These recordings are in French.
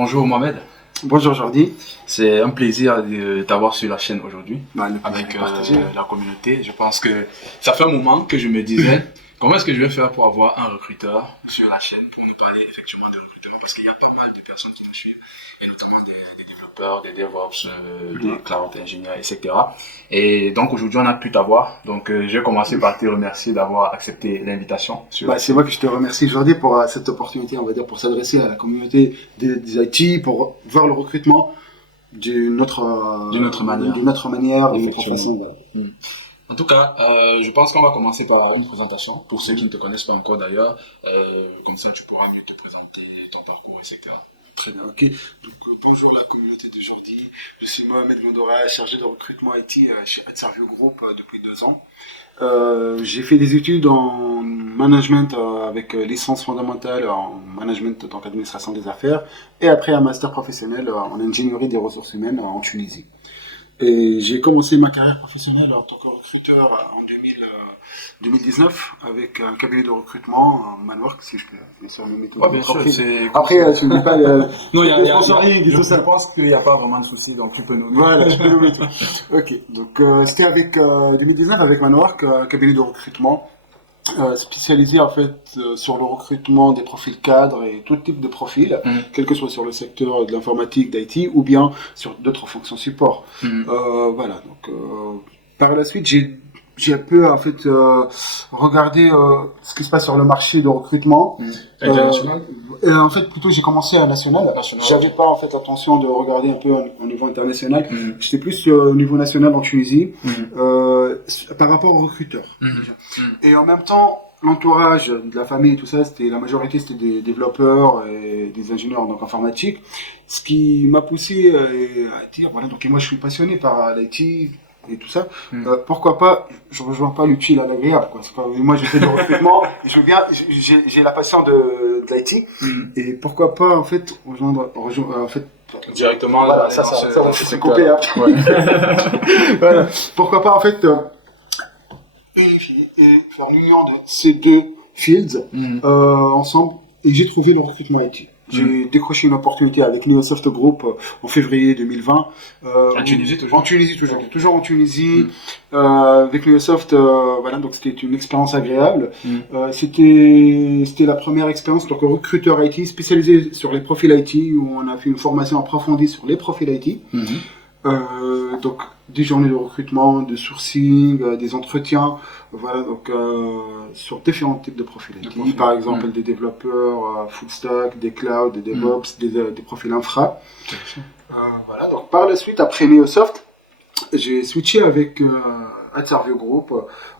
Bonjour Mohamed, Bonjour Jordi. c'est un plaisir de t'avoir sur la chaîne aujourd'hui Le plaisir avec est partagé. la communauté. Je pense que ça fait un moment que je me disais comment est-ce que je vais faire pour avoir un recruteur sur la chaîne pour nous parler effectivement de recrutement parce qu'il y a pas mal de personnes qui nous suivent et notamment des développeurs, des DevOps, des cloud ingénieurs, etc. Et donc aujourd'hui on a pu t'avoir. Donc je vais commencer par te remercier d'avoir accepté l'invitation sur la C'est moi que je te remercie Jordi pour cette opportunité, on va dire, pour s'adresser à la communauté des IT, pour voir le recrutement d'une autre manière. d'une autre manière, d'une autre Effectivement. façon. En tout cas, je pense qu'on va commencer par une présentation, pour ceux qui ne te connaissent pas encore d'ailleurs. Comme ça, tu pourras mieux te présenter ton parcours, etc. Très bien, ok. Donc, bonjour la communauté de Jordi. Je suis Mohamed Gondora, chargé de recrutement IT chez AdServio Group depuis 2 ans. J'ai fait des études en management avec licence fondamentale en management en tant qu'administration des affaires et après un master professionnel en ingénierie des ressources humaines en Tunisie. Et j'ai commencé ma carrière professionnelle en tant que recruteur en 2019 avec un cabinet de recrutement, Manwork, si je peux bien sûr le mettre. Ouais, bien sûr, c'est... Après, tu ne dis pas Non, il y a, je pense qu'il n'y a pas vraiment de souci, donc tu peux nous... Voilà, tu peux nommer tout. Ok, donc c'était avec 2019 avec Manwork, cabinet de recrutement spécialisé en fait sur le recrutement des profils cadres et tout type de profils, quel que soit sur le secteur de l'informatique, d'IT ou bien sur d'autres fonctions support. Voilà, donc par la suite j'ai un peu en fait regardé ce qui se passe sur le marché de recrutement. International En fait, plutôt, j'ai commencé à national. J'avais pas en fait l'intention de regarder un peu au niveau international. J'étais plus au niveau national en Tunisie par rapport aux recruteurs. Et en même temps, l'entourage de la famille, tout ça, la majorité, c'était des développeurs et des ingénieurs donc informatiques. Ce qui m'a poussé à dire voilà, donc et moi je suis passionné par l'IT et tout ça. Pourquoi pas, je rejoins pas l'utile à l'agréable, quoi. Moi, j'ai fait du recrutement, j'ai la passion de l'IT, et pourquoi pas, en fait, rejoindre, en fait, directement, voilà, ça c'est coupé, hein. Ouais. Voilà. Pourquoi pas, en fait, unifier et faire l'union de ces deux fields, ensemble, et j'ai trouvé le recrutement IT. J'ai décroché une opportunité avec Neosoft Group en février 2020. En Tunisie toujours. En Tunisie toujours. Toujours en Tunisie. Avec Neosoft, voilà, donc c'était une expérience agréable. C'était la première expérience en tant que recruteur IT spécialisé sur les profils IT où on a fait une formation approfondie sur les profils IT. Donc des journées de recrutement, de sourcing, des entretiens, voilà, donc sur différents types de profils IT, par exemple des développeurs full stack, des clouds, des DevOps, des profils infra. Voilà, donc par la suite, après Neosoft, j'ai switché avec AdServio Group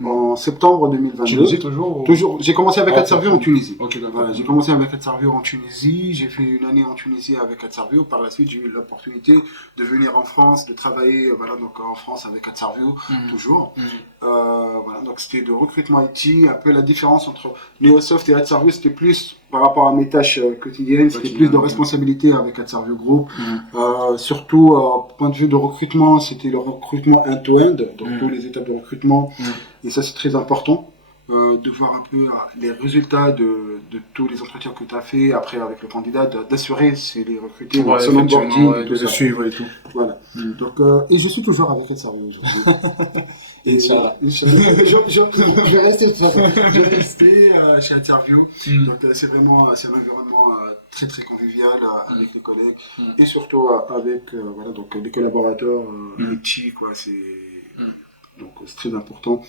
en septembre 2022. Tunisie toujours Toujours. J'ai commencé avec AdServio en Tunisie. Ok, voilà, j'ai commencé avec AdServio en Tunisie. J'ai fait une année en Tunisie avec AdServio. Par la suite, j'ai eu l'opportunité de venir en France, de travailler voilà, donc en France avec AdServio, toujours. Voilà, donc c'était de recrutement IT. Un peu la différence entre Neosoft et AdServio, c'était plus par rapport à mes tâches quotidiennes, c'était plus de responsabilité avec AdServio Group. Surtout, point de vue de recrutement, c'était le recrutement end-to-end, donc tous les étapes de recrutement. Et ça, c'est très important. De voir un peu les résultats de tous les entretiens que tu as fait après avec le candidat, d'assurer si les recrutés son onboarding, de suivre et tout. Voilà. Donc, et je suis toujours avec AdServio aujourd'hui. Et Inch'Allah. Je vais rester de toute façon. Je vais rester chez AdServio. Donc c'est vraiment c'est un environnement très très convivial avec les collègues et surtout avec voilà donc les collaborateurs IT quoi. Donc c'est très important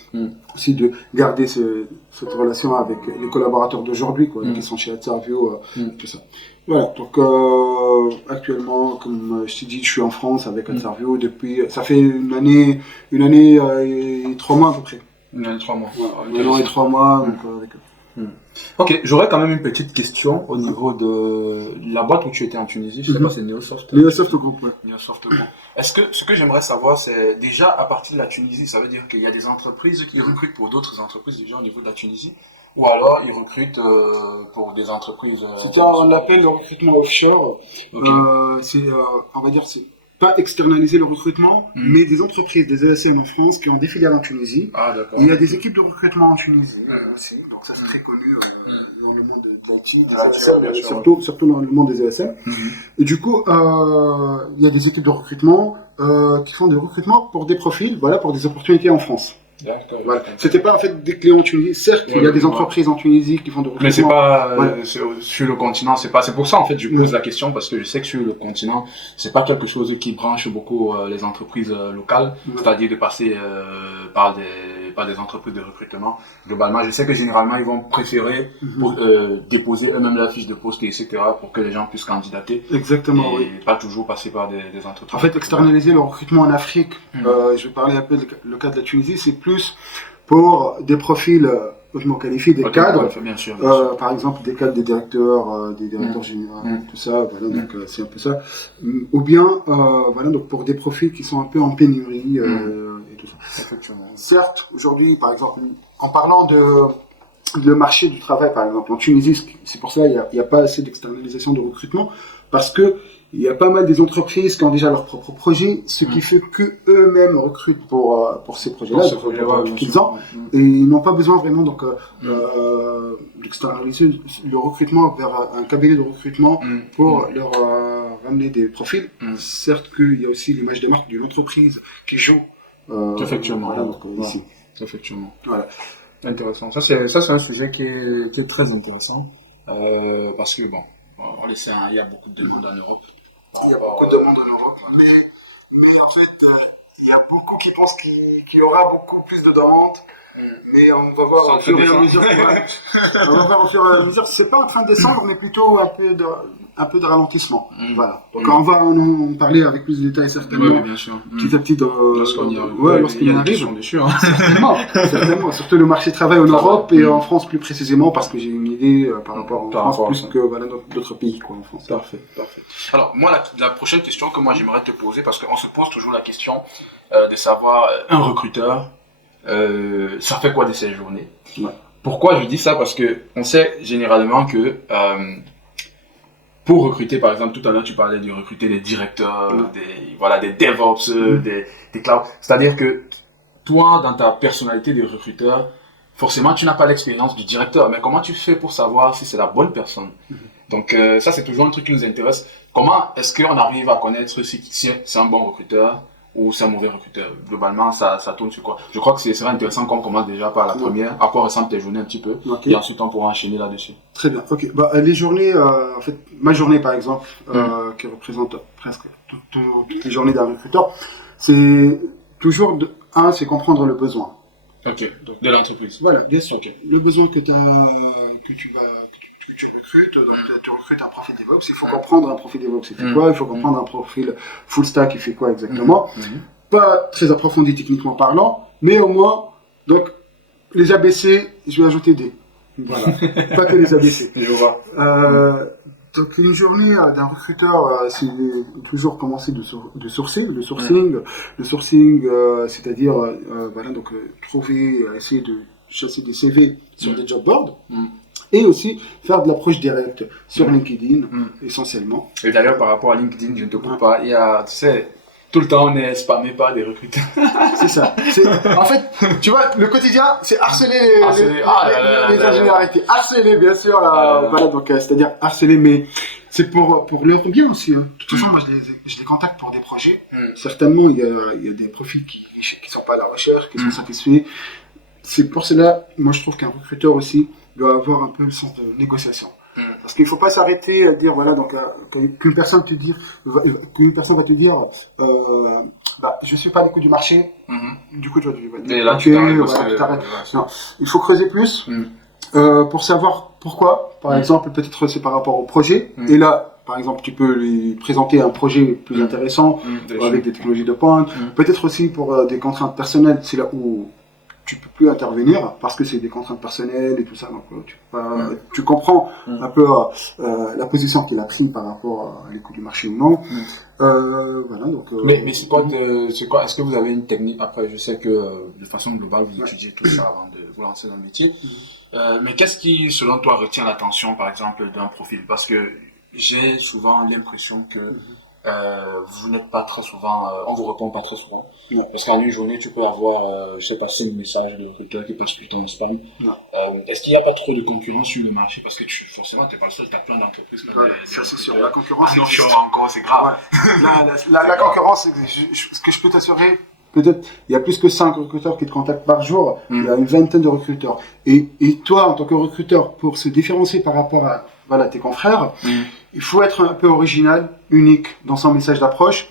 aussi de garder cette relation avec les collaborateurs d'aujourd'hui quoi, qui sont chez AdServio, tout ça. Voilà, donc actuellement, comme je t'ai dit, je suis en France avec AdServio depuis, ça fait une année et 3 mois à peu près. Une année et 3 mois. Ouais, 1 an et 3 mois, donc avec eux. Ok, j'aurais quand même une petite question au niveau de la boîte où tu étais en Tunisie. Je sais pas, c'est Neosoft. Neosoft Group, ouais. Neosoft Group. Est-ce que ce que j'aimerais savoir, c'est déjà à partir de la Tunisie, ça veut dire qu'il y a des entreprises qui recrutent pour d'autres entreprises déjà au niveau de la Tunisie, ou alors ils recrutent pour des entreprises. C'est ça, on l'appelle le recrutement offshore. Okay. On va dire, pas externaliser le recrutement, mais des entreprises, des ESN en France qui ont des filiales en Tunisie. Ah, d'accord. Il y a des équipes de recrutement en Tunisie aussi, donc ça c'est très connu dans le monde de l'IT, des ESN, surtout dans le monde des ESN. Et du coup, il y a des équipes de recrutement qui font des recrutements pour des profils, voilà, pour des opportunités en France. D'accord. Voilà. C'était pas en fait des clients en Tunisie. Certes, il y a des entreprises en Tunisie qui font de recrutement. Mais c'est pas sur le continent, c'est pas. C'est pour ça en fait je pose la question parce que je sais que sur le continent, c'est pas quelque chose qui branche beaucoup les entreprises locales, c'est-à-dire de passer par des entreprises de recrutement. Globalement, je sais que généralement ils vont préférer déposer eux-mêmes la fiche de poste etc. pour que les gens puissent candidater. Exactement. Et pas toujours passer par des entreprises. En fait, externaliser le recrutement en Afrique. Je vais parler un peu le cas de la Tunisie, c'est plus pour des profils hautement qualifiés, des cadres, bien sûr. par exemple des cadres, des directeurs généraux, tout ça, voilà, donc c'est un peu ça. Ou bien, voilà, donc pour des profils qui sont un peu en pénurie et tout ça. Certes, aujourd'hui, par exemple, en parlant le marché du travail, par exemple, en Tunisie, c'est pour ça il n'y a pas assez d'externalisation de recrutement, parce que il y a pas mal des entreprises qui ont déjà leur propre projet, ce qui fait que eux-mêmes recrutent pour ces projets-là, qu'ils ont, et ils n'ont pas besoin vraiment donc d'externaliser le recrutement vers un cabinet de recrutement pour leur ramener des profils. Certes qu'il y a aussi l'image de marque d'une entreprise qui joue. Effectivement. Voilà, donc, ici. Effectivement. Voilà. Intéressant. Ça c'est un sujet qui est très intéressant parce que bon, on le sait, il y a beaucoup de demandes en Europe. Il y a beaucoup de demandes en Europe, mais en fait, il y a beaucoup qui pensent qu'il y aura beaucoup plus de demandes, mais on va voir au fur et à mesure. On va voir au fur et à mesure. C'est pas en train de descendre, mais plutôt un peu de ralentissement. Voilà. Donc on va en parler avec plus de détails certainement. Oui, bien sûr. Petit à petit lorsqu'on y arrive. Lorsqu'on y arrive. Dessus, Certainement. Surtout le marché du travail en Europe et en France plus précisément, parce que j'ai une idée par rapport en France plus que voilà, d'autres pays quoi en France. Parfait. Alors moi la prochaine question que moi j'aimerais te poser, parce qu'on se pose toujours la question de savoir un recruteur ça fait quoi de ses journées. Pourquoi je dis ça? Parce que on sait généralement que pour recruter, par exemple, tout à l'heure tu parlais de recruter des directeurs, des DevOps, des clouds. C'est-à-dire que toi, dans ta personnalité de recruteur, forcément tu n'as pas l'expérience du directeur, mais comment tu fais pour savoir si c'est la bonne personne? Donc ça c'est toujours un truc qui nous intéresse. Comment est-ce qu'on arrive à connaître si c'est un bon recruteur ou c'est un mauvais recruteur? Globalement, ça tourne sur quoi? Je crois que ce serait intéressant qu'on commence déjà par la première. À quoi ressemblent tes journées un petit peu? Et ensuite on pourra enchaîner là-dessus. Très bien. Ok. Les journées, en fait, ma journée par exemple, qui représente presque toutes les journées d'un recruteur, c'est toujours c'est comprendre le besoin. Ok. Donc de l'entreprise. Voilà, bien sûr. Le besoin que tu recrutes, donc tu recrutes un profil DevOps, il faut comprendre un profil DevOps, il fait quoi, il faut comprendre un profil full stack, il fait quoi exactement. Pas très approfondi techniquement parlant, mais au moins, donc, les ABC, je vais ajouter des. Voilà. Pas que les ABC. Je vois. Donc, une journée d'un recruteur, c'est toujours commencer de sourcer, le sourcing. Le sourcing, c'est-à-dire, voilà, donc, essayer de chasser des CV sur des job boards. Et aussi faire de l'approche directe sur LinkedIn, essentiellement. Et d'ailleurs, par rapport à LinkedIn, je ne te coupe pas, il y a, tu sais, tout le temps on est spammé par des recruteurs. C'est ça. En fait, tu vois, le quotidien, c'est harceler les ingénieurs IT. Harceler, bien sûr, voilà, donc, c'est-à-dire harceler, mais c'est pour leur bien aussi. De toute façon, moi, je les contacte pour des projets. Certainement, il y a des profils qui sont pas à la recherche, qui sont satisfaits. C'est pour cela, moi, je trouve qu'un recruteur aussi doit avoir un peu le sens de négociation. Parce qu'il ne faut pas s'arrêter à dire, voilà, donc, qu'une personne va te dire, je suis pas à l'écoute du marché, du coup, tu vas Non, il faut creuser plus, pour savoir pourquoi. Par exemple, peut-être c'est par rapport au projet, et là, par exemple, tu peux lui présenter un projet plus intéressant, avec des technologies de pointe, peut-être aussi pour des contraintes personnelles, c'est là où tu peux plus intervenir parce que c'est des contraintes personnelles et tout ça, donc tu comprends un peu la position qu'il a prise par rapport à l'écoute du marché ou non. Voilà, donc, mais c'est quoi, est-ce que vous avez une technique? Après, je sais que de façon globale vous étudiez tout ça avant de vous lancer dans le métier, mais qu'est-ce qui selon toi retient l'attention par exemple d'un profil? Parce que j'ai souvent l'impression que vous n'êtes pas très souvent, on vous répond pas très souvent. Non. Parce qu'en une journée, tu peux avoir, je sais pas, 5 messages de recruteurs qui passent plutôt en spam. Non. Est-ce qu'il n'y a pas trop de concurrence sur le marché? Parce que forcément, t'es pas le seul, t'as plein d'entreprises. Voilà, ça c'est sûr. La concurrence existe. Encore, c'est grave. Ouais. La concurrence existe. Ce que je peux t'assurer, peut-être, il y a plus que 5 recruteurs qui te contactent par jour. Il y a une vingtaine de recruteurs. Et toi, en tant que recruteur, pour se différencier par rapport à, tes confrères, il faut être un peu original, unique dans son message d'approche,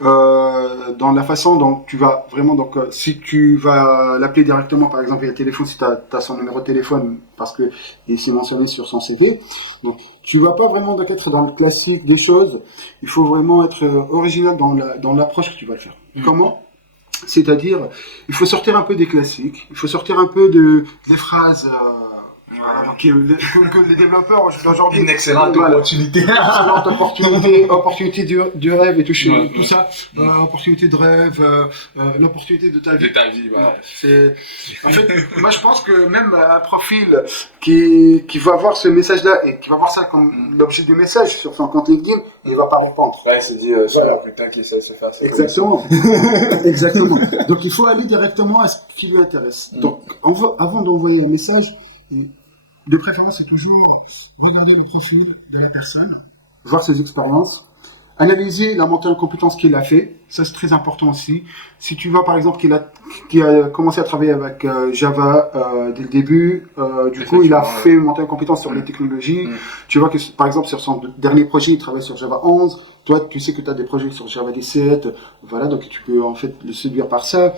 dans la façon dont tu vas vraiment, donc, si tu vas l'appeler directement, par exemple, via téléphone, si tu as son numéro de téléphone, parce que il est ici mentionné sur son CV, donc, tu vas pas vraiment donc, être dans le classique des choses, il faut vraiment être original dans l'approche que tu vas faire. Comment? C'est-à-dire, il faut sortir un peu des classiques, il faut sortir un peu des phrases, que les développeurs aujourd'hui. Une excellente opportunité. Excellente opportunité du rêve et tout ça. Opportunité de rêve, l'opportunité de ta vie. De ta vie, voilà. En fait, moi je pense que même un profil qui va voir ce message-là et qui va voir ça comme l'objet du message sur son compte LinkedIn, il va pas répondre. Ouais, c'est dit, putain, qui essaie de se faire ça. Exactement. Exactement. Donc il faut aller directement à ce qui lui intéresse. Donc, avant d'envoyer un message, de préférence, c'est toujours regarder le profil de la personne, voir ses expériences, analyser la montée en compétences qu'il a fait. Ça, c'est très important aussi. Si tu vois, par exemple, qu'il a commencé à travailler avec Java dès le début, du coup, il a fait une montée en compétences sur les technologies. Tu vois que, par exemple, sur son dernier projet, il travaille sur Java 11. Toi, tu sais que tu as des projets sur Java 17. Voilà, donc tu peux en fait le séduire par ça.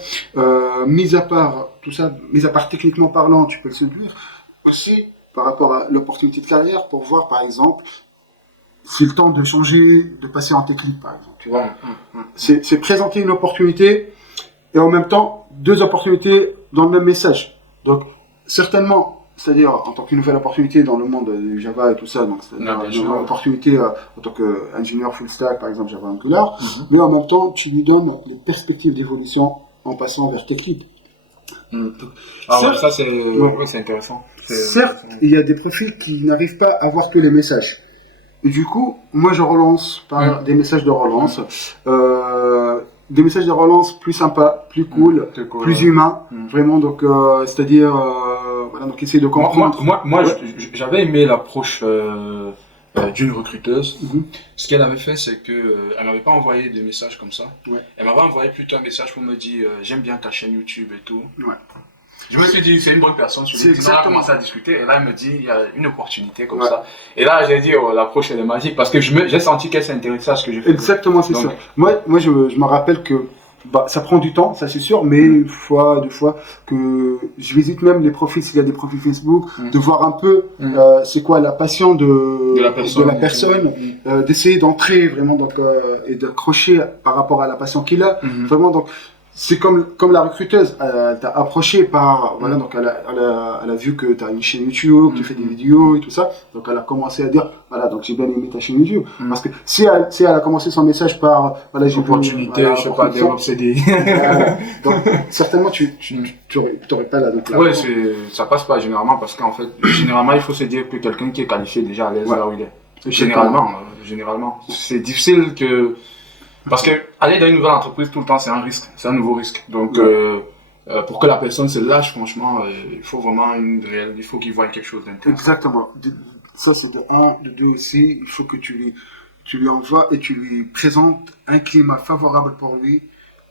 Mis à part tout ça, mis à part techniquement parlant, tu peux le séduire aussi par rapport à l'opportunité de carrière pour voir, par exemple, si le temps de changer, de passer en technique, par exemple. Tu vois, c'est présenter une opportunité et en même temps 2 opportunités dans le même message. Donc, certainement, c'est-à-dire en tant que nouvelle opportunité dans le monde du Java et tout ça, donc c'est-à-dire une nouvelle opportunité en tant qu'ingénieur full stack, par exemple Java Angular, mais en même temps, tu lui donnes les perspectives d'évolution en passant vers technique. Ça c'est intéressant. Certes, il y a des profils qui n'arrivent pas à voir que les messages. Et du coup, moi je relance par des messages de relance. Des messages de relance plus sympas, plus cool, plus humains. Vraiment, donc, c'est-à-dire, voilà, donc essayer de comprendre. Moi j'avais aimé l'approche d'une recruteuse. Ce qu'elle avait fait, c'est que elle m'avait pas envoyé des messages comme ça. Elle m'avait envoyé plutôt un message pour me dire j'aime bien ta chaîne YouTube et tout. Je me suis dit c'est une bonne personne. On a commencé à discuter et là elle me dit il y a une opportunité comme ça. Et là j'ai dit l'approche elle est magique parce que j'ai senti qu'elle s'intéressait à ce que je fais. Exactement, c'est ça. Moi je me rappelle que ça prend du temps, ça c'est sûr, mais une fois, 2 fois, que je visite même les profils, s'il y a des profils Facebook, de voir un peu c'est quoi la passion de la personne, d'essayer d'entrer vraiment donc, et d'accrocher par rapport à la passion qu'il a. Vraiment, donc, c'est comme la recruteuse, elle t'a approché par, voilà, donc elle a vu que tu as une chaîne YouTube, tu fais des vidéos et tout ça, donc elle a commencé à dire, voilà, donc j'ai bien aimé ta chaîne YouTube, parce que si elle a commencé son message par, voilà, j'ai opportunité, je sais pas, des CDI. Donc, certainement, tu t'aurais pas la, donc, ouais, ça passe pas généralement, parce qu'en fait, généralement, il faut se dire que quelqu'un qui est qualifié déjà à l'aise là où il est. Généralement. C'est difficile parce que aller dans une nouvelle entreprise tout le temps, c'est un risque, c'est un nouveau risque. Donc, pour que la personne se lâche, franchement, il faut vraiment il faut qu'il voie quelque chose d'intéressant. Exactement. Ça, c'est de 1, de 2 aussi. Il faut que tu lui envoies et tu lui présentes un climat favorable pour lui,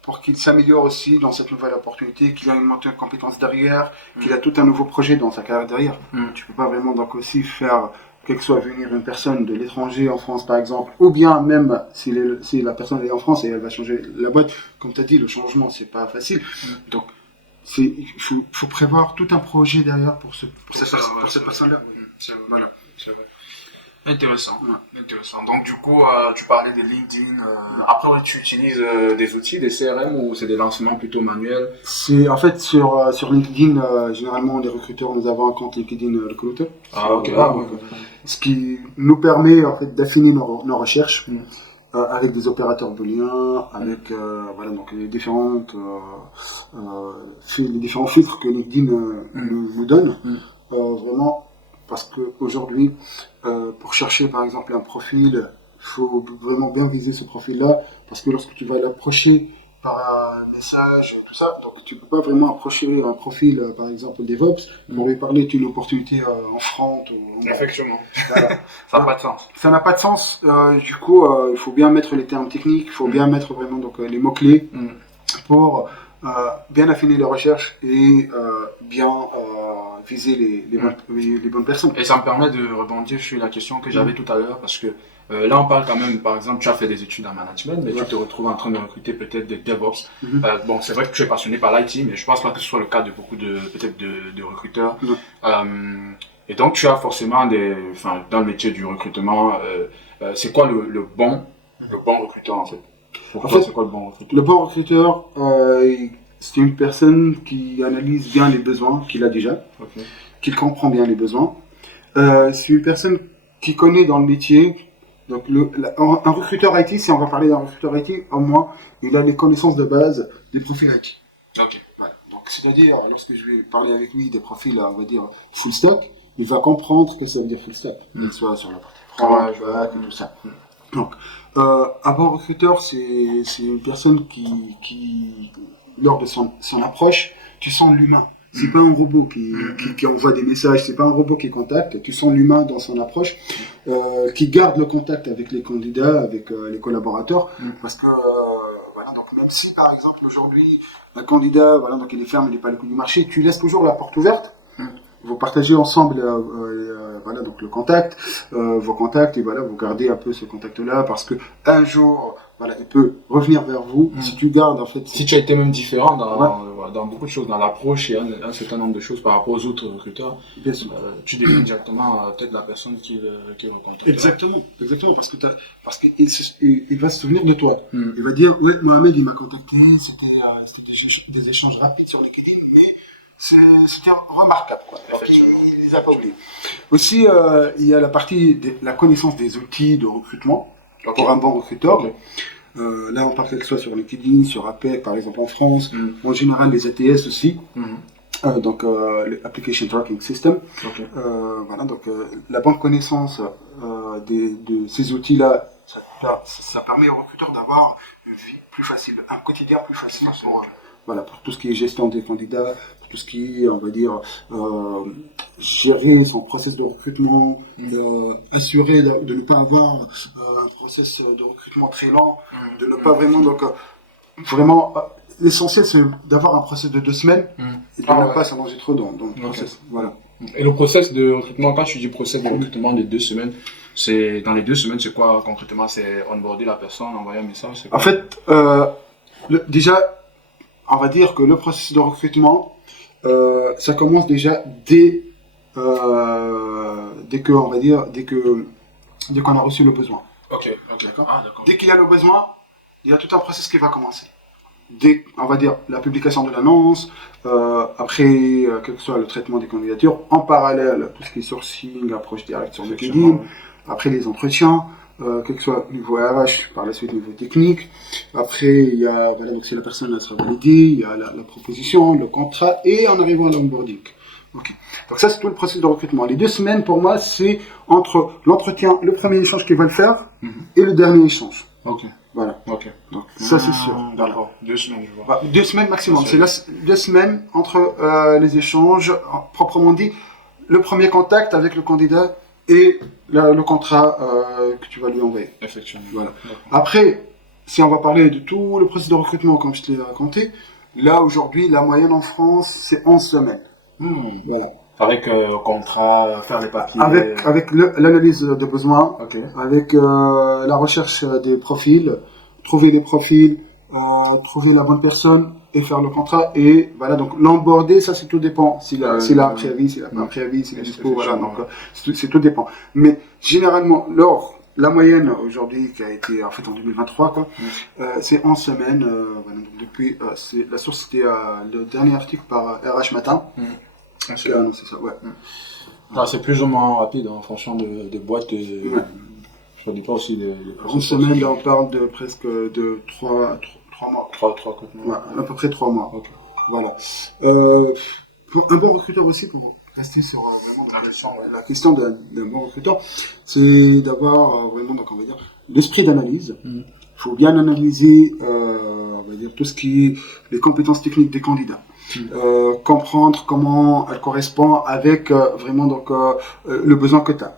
pour qu'il s'améliore aussi dans cette nouvelle opportunité, qu'il a une montée en compétences derrière, qu'il a tout un nouveau projet dans sa carrière derrière. Tu peux pas vraiment donc aussi faire quelle que soit venir une personne de l'étranger en France par exemple, ou bien même si la personne est en France et elle va changer la boîte, comme tu as dit, le changement c'est pas facile. Donc il faut prévoir tout un projet derrière pour cette personne-là. Voilà, c'est vrai. Intéressant. Donc du coup, tu parlais de LinkedIn. Après, tu utilises des outils, des CRM ou c'est des lancements plutôt manuels? C'est en fait sur LinkedIn, généralement les recruteurs, nous avons un compte LinkedIn Recruiter. Ce qui nous permet en fait d'affiner nos recherches avec des opérateurs booléens, avec voilà donc les différents filtres que LinkedIn nous donne. Vraiment. Parce qu'aujourd'hui, pour chercher par exemple un profil faut vraiment bien viser ce profil-là, parce que lorsque tu vas l'approcher par un message, tout ça, donc tu peux pas vraiment approcher un profil, par exemple DevOps, pour lui parler d'une opportunité en front ou en back. Effectivement. Voilà. Ça n'a pas de sens. Ça n'a pas de sens. Du coup, il faut bien mettre les termes techniques, il faut bien mettre vraiment donc les mots-clés pour bien affiner les recherches et bien viser les bonnes personnes. Et ça me permet de rebondir sur la question que j'avais tout à l'heure, parce que là, on parle quand même, par exemple, tu as fait des études en management, mais tu te retrouves en train de recruter peut-être des DevOps. Bon, c'est vrai que tu es passionné par l'IT, mais je pense pas que ce soit le cas de beaucoup de recruteurs. Et donc, tu as forcément dans le métier du recrutement, c'est quoi le bon recruteur, en fait? Pour toi, c'est quoi le bon recruteur? Le bon recruteur, c'est une personne qui analyse bien les besoins qu'il a déjà, qui comprend bien les besoins. C'est une personne qui connaît dans le métier. Donc, un recruteur IT, si on va parler d'un recruteur IT, au moins, il a les connaissances de base des profils IT. Voilà. Donc, c'est-à-dire, lorsque je vais parler avec lui des profils, on va dire, full stack, il va comprendre que ça veut dire full stack. Qu'il soit sur la partie back et tout ça. Donc, un bon recruteur, c'est une personne qui, lors de son approche, tu sens l'humain. C'est pas un robot qui envoie des messages, c'est pas un robot qui contacte, tu sens l'humain dans son approche, qui garde le contact avec les candidats, avec les collaborateurs, parce que, voilà, donc même si par exemple aujourd'hui, un candidat, voilà, donc il est ferme, il n'est pas à l'écoute du marché, tu laisses toujours la porte ouverte, vous partagez ensemble, voilà, donc le contact, vos contacts, et voilà, vous gardez un peu ce contact-là, parce que un jour, voilà, il peut revenir vers vous, si tu gardes, en fait... Si tu as été même différent dans beaucoup de choses, dans l'approche et un certain nombre de choses par rapport aux autres recruteurs, bien sûr. Tu devines directement peut-être la personne qui rencontre. Exactement, parce qu'il va se souvenir de toi. Il va dire, ouais, Mohamed, il m'a contacté, c'était des échanges rapides sur LinkedIn, mais c'était remarquable, quoi. Donc, il les a pas oubliés. Aussi, il y a la partie de la connaissance des outils de recrutement pour un bon recruteur. Là, on parle que ce soit sur LinkedIn, sur APEC, par exemple en France, en général les ATS aussi. Donc l'Application Tracking System. Voilà, donc la bonne connaissance de ces outils-là, ça permet aux recruteurs d'avoir une vie plus facile, un quotidien plus facile pour tout ce qui est gestion des candidats, pour tout ce qui est, on va dire, gérer son process de recrutement, assurer de ne pas avoir un process de recrutement très lent, de ne pas vraiment, donc vraiment, l'essentiel c'est d'avoir un process de 2 semaines et de ne pas s'allonger trop dans le process. Voilà. Et le process de recrutement, quand tu dis process de recrutement de 2 semaines, c'est dans les 2 semaines, c'est quoi concrètement? C'est onboarder la personne, envoyer un message? En fait, déjà, on va dire que le processus de recrutement, ça commence déjà dès qu'on a reçu le besoin. D'accord. Dès qu'il y a le besoin, il y a tout un processus qui va commencer. On va dire la publication de l'annonce, après quel que soit le traitement des candidatures, en parallèle tout ce qui est sourcing, approche directe sur LinkedIn, après les entretiens, quel que soit niveau RH, par la suite niveau technique. Après, il y a, voilà, donc si la personne elle sera validée, il y a la proposition, le contrat, et en arrivant à l'onboarding. Okay. Donc ça, c'est tout le processus de recrutement. Les 2 semaines, pour moi, c'est entre l'entretien, le premier échange qu'ils veulent faire, et le dernier échange. Voilà. Donc ça, c'est sûr. D'accord. 2 semaines, je vois. 2 semaines maximum. C'est 2 semaines entre les échanges, proprement dit, le premier contact avec le candidat et le contrat que tu vas lui envoyer. Effectivement. Voilà. Après, si on va parler de tout le processus de recrutement, comme je te l'ai raconté, là, aujourd'hui, la moyenne en France, c'est 11 semaines. Voilà. Avec contrat, faire les papiers. Avec l'analyse des besoins, avec la recherche des profils, trouver les profils, trouver la bonne personne et faire le contrat. Et voilà, donc l'onboarder, ça c'est tout dépend. S'il a un préavis, s'il a pas un préavis, s'il est dispo, voilà, donc c'est tout dépend. Mais généralement, la moyenne aujourd'hui qui a été en fait en 2023, c'est 11 semaines. Voilà, donc depuis, la source c'était le dernier article par RH Matin. C'est ça, ouais. C'est plus ou moins rapide en fonction de boîtes. Ça dépend aussi de 11 semaines, là on parle de presque de 3 mois. 4 mois. Ouais, à peu près 3 mois. Voilà. Un bon recruteur aussi, pour rester sur vraiment la question d'un bon recruteur, c'est d'avoir vraiment, donc on va dire, l'esprit d'analyse. Il faut bien analyser, on va dire, tout ce qui est les compétences techniques des candidats. Comprendre comment elles correspondent avec vraiment donc le besoin que tu as.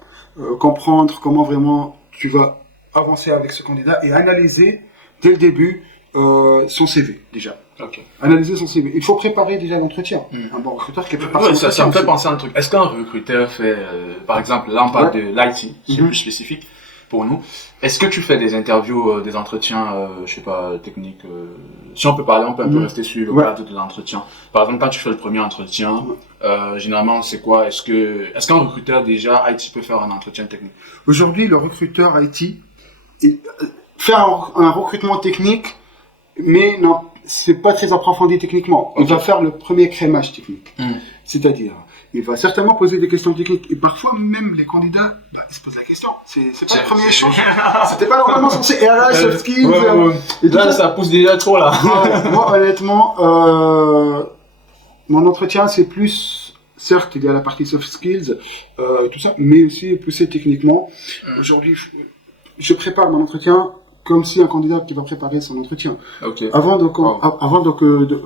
Comprendre comment vraiment tu vas avancer avec ce candidat et analyser dès le début son CV déjà. Ok. Analyser son CV. Il faut préparer déjà l'entretien. Un bon recruteur qui prépare son entretien. Ça me fait penser à un truc. Est-ce qu'un recruteur fait, par exemple, là on parle de l'IT, c'est plus spécifique pour nous. Est-ce que tu fais des interviews, des entretiens, je sais pas, techniques si on peut parler, on peut un peu rester sur le cadre de l'entretien. Par exemple, quand tu fais le premier entretien, généralement c'est quoi? Est-ce qu'un recruteur déjà IT peut faire un entretien technique? Aujourd'hui, le recruteur IT fait un recrutement technique, mais non, c'est pas très approfondi techniquement. Il va faire le premier crémage technique. C'est-à-dire, il va certainement poser des questions techniques. Et parfois, même les candidats, ils se posent la question. C'est pas le premier échange. C'était pas normalement censé RH, soft skills. Et là, ça pousse déjà trop, là. Moi, honnêtement, mon entretien, c'est plus, certes, il y a la partie soft skills, tout ça, mais aussi poussé techniquement. Aujourd'hui, je prépare mon entretien comme si un candidat qui va préparer son entretien. Avant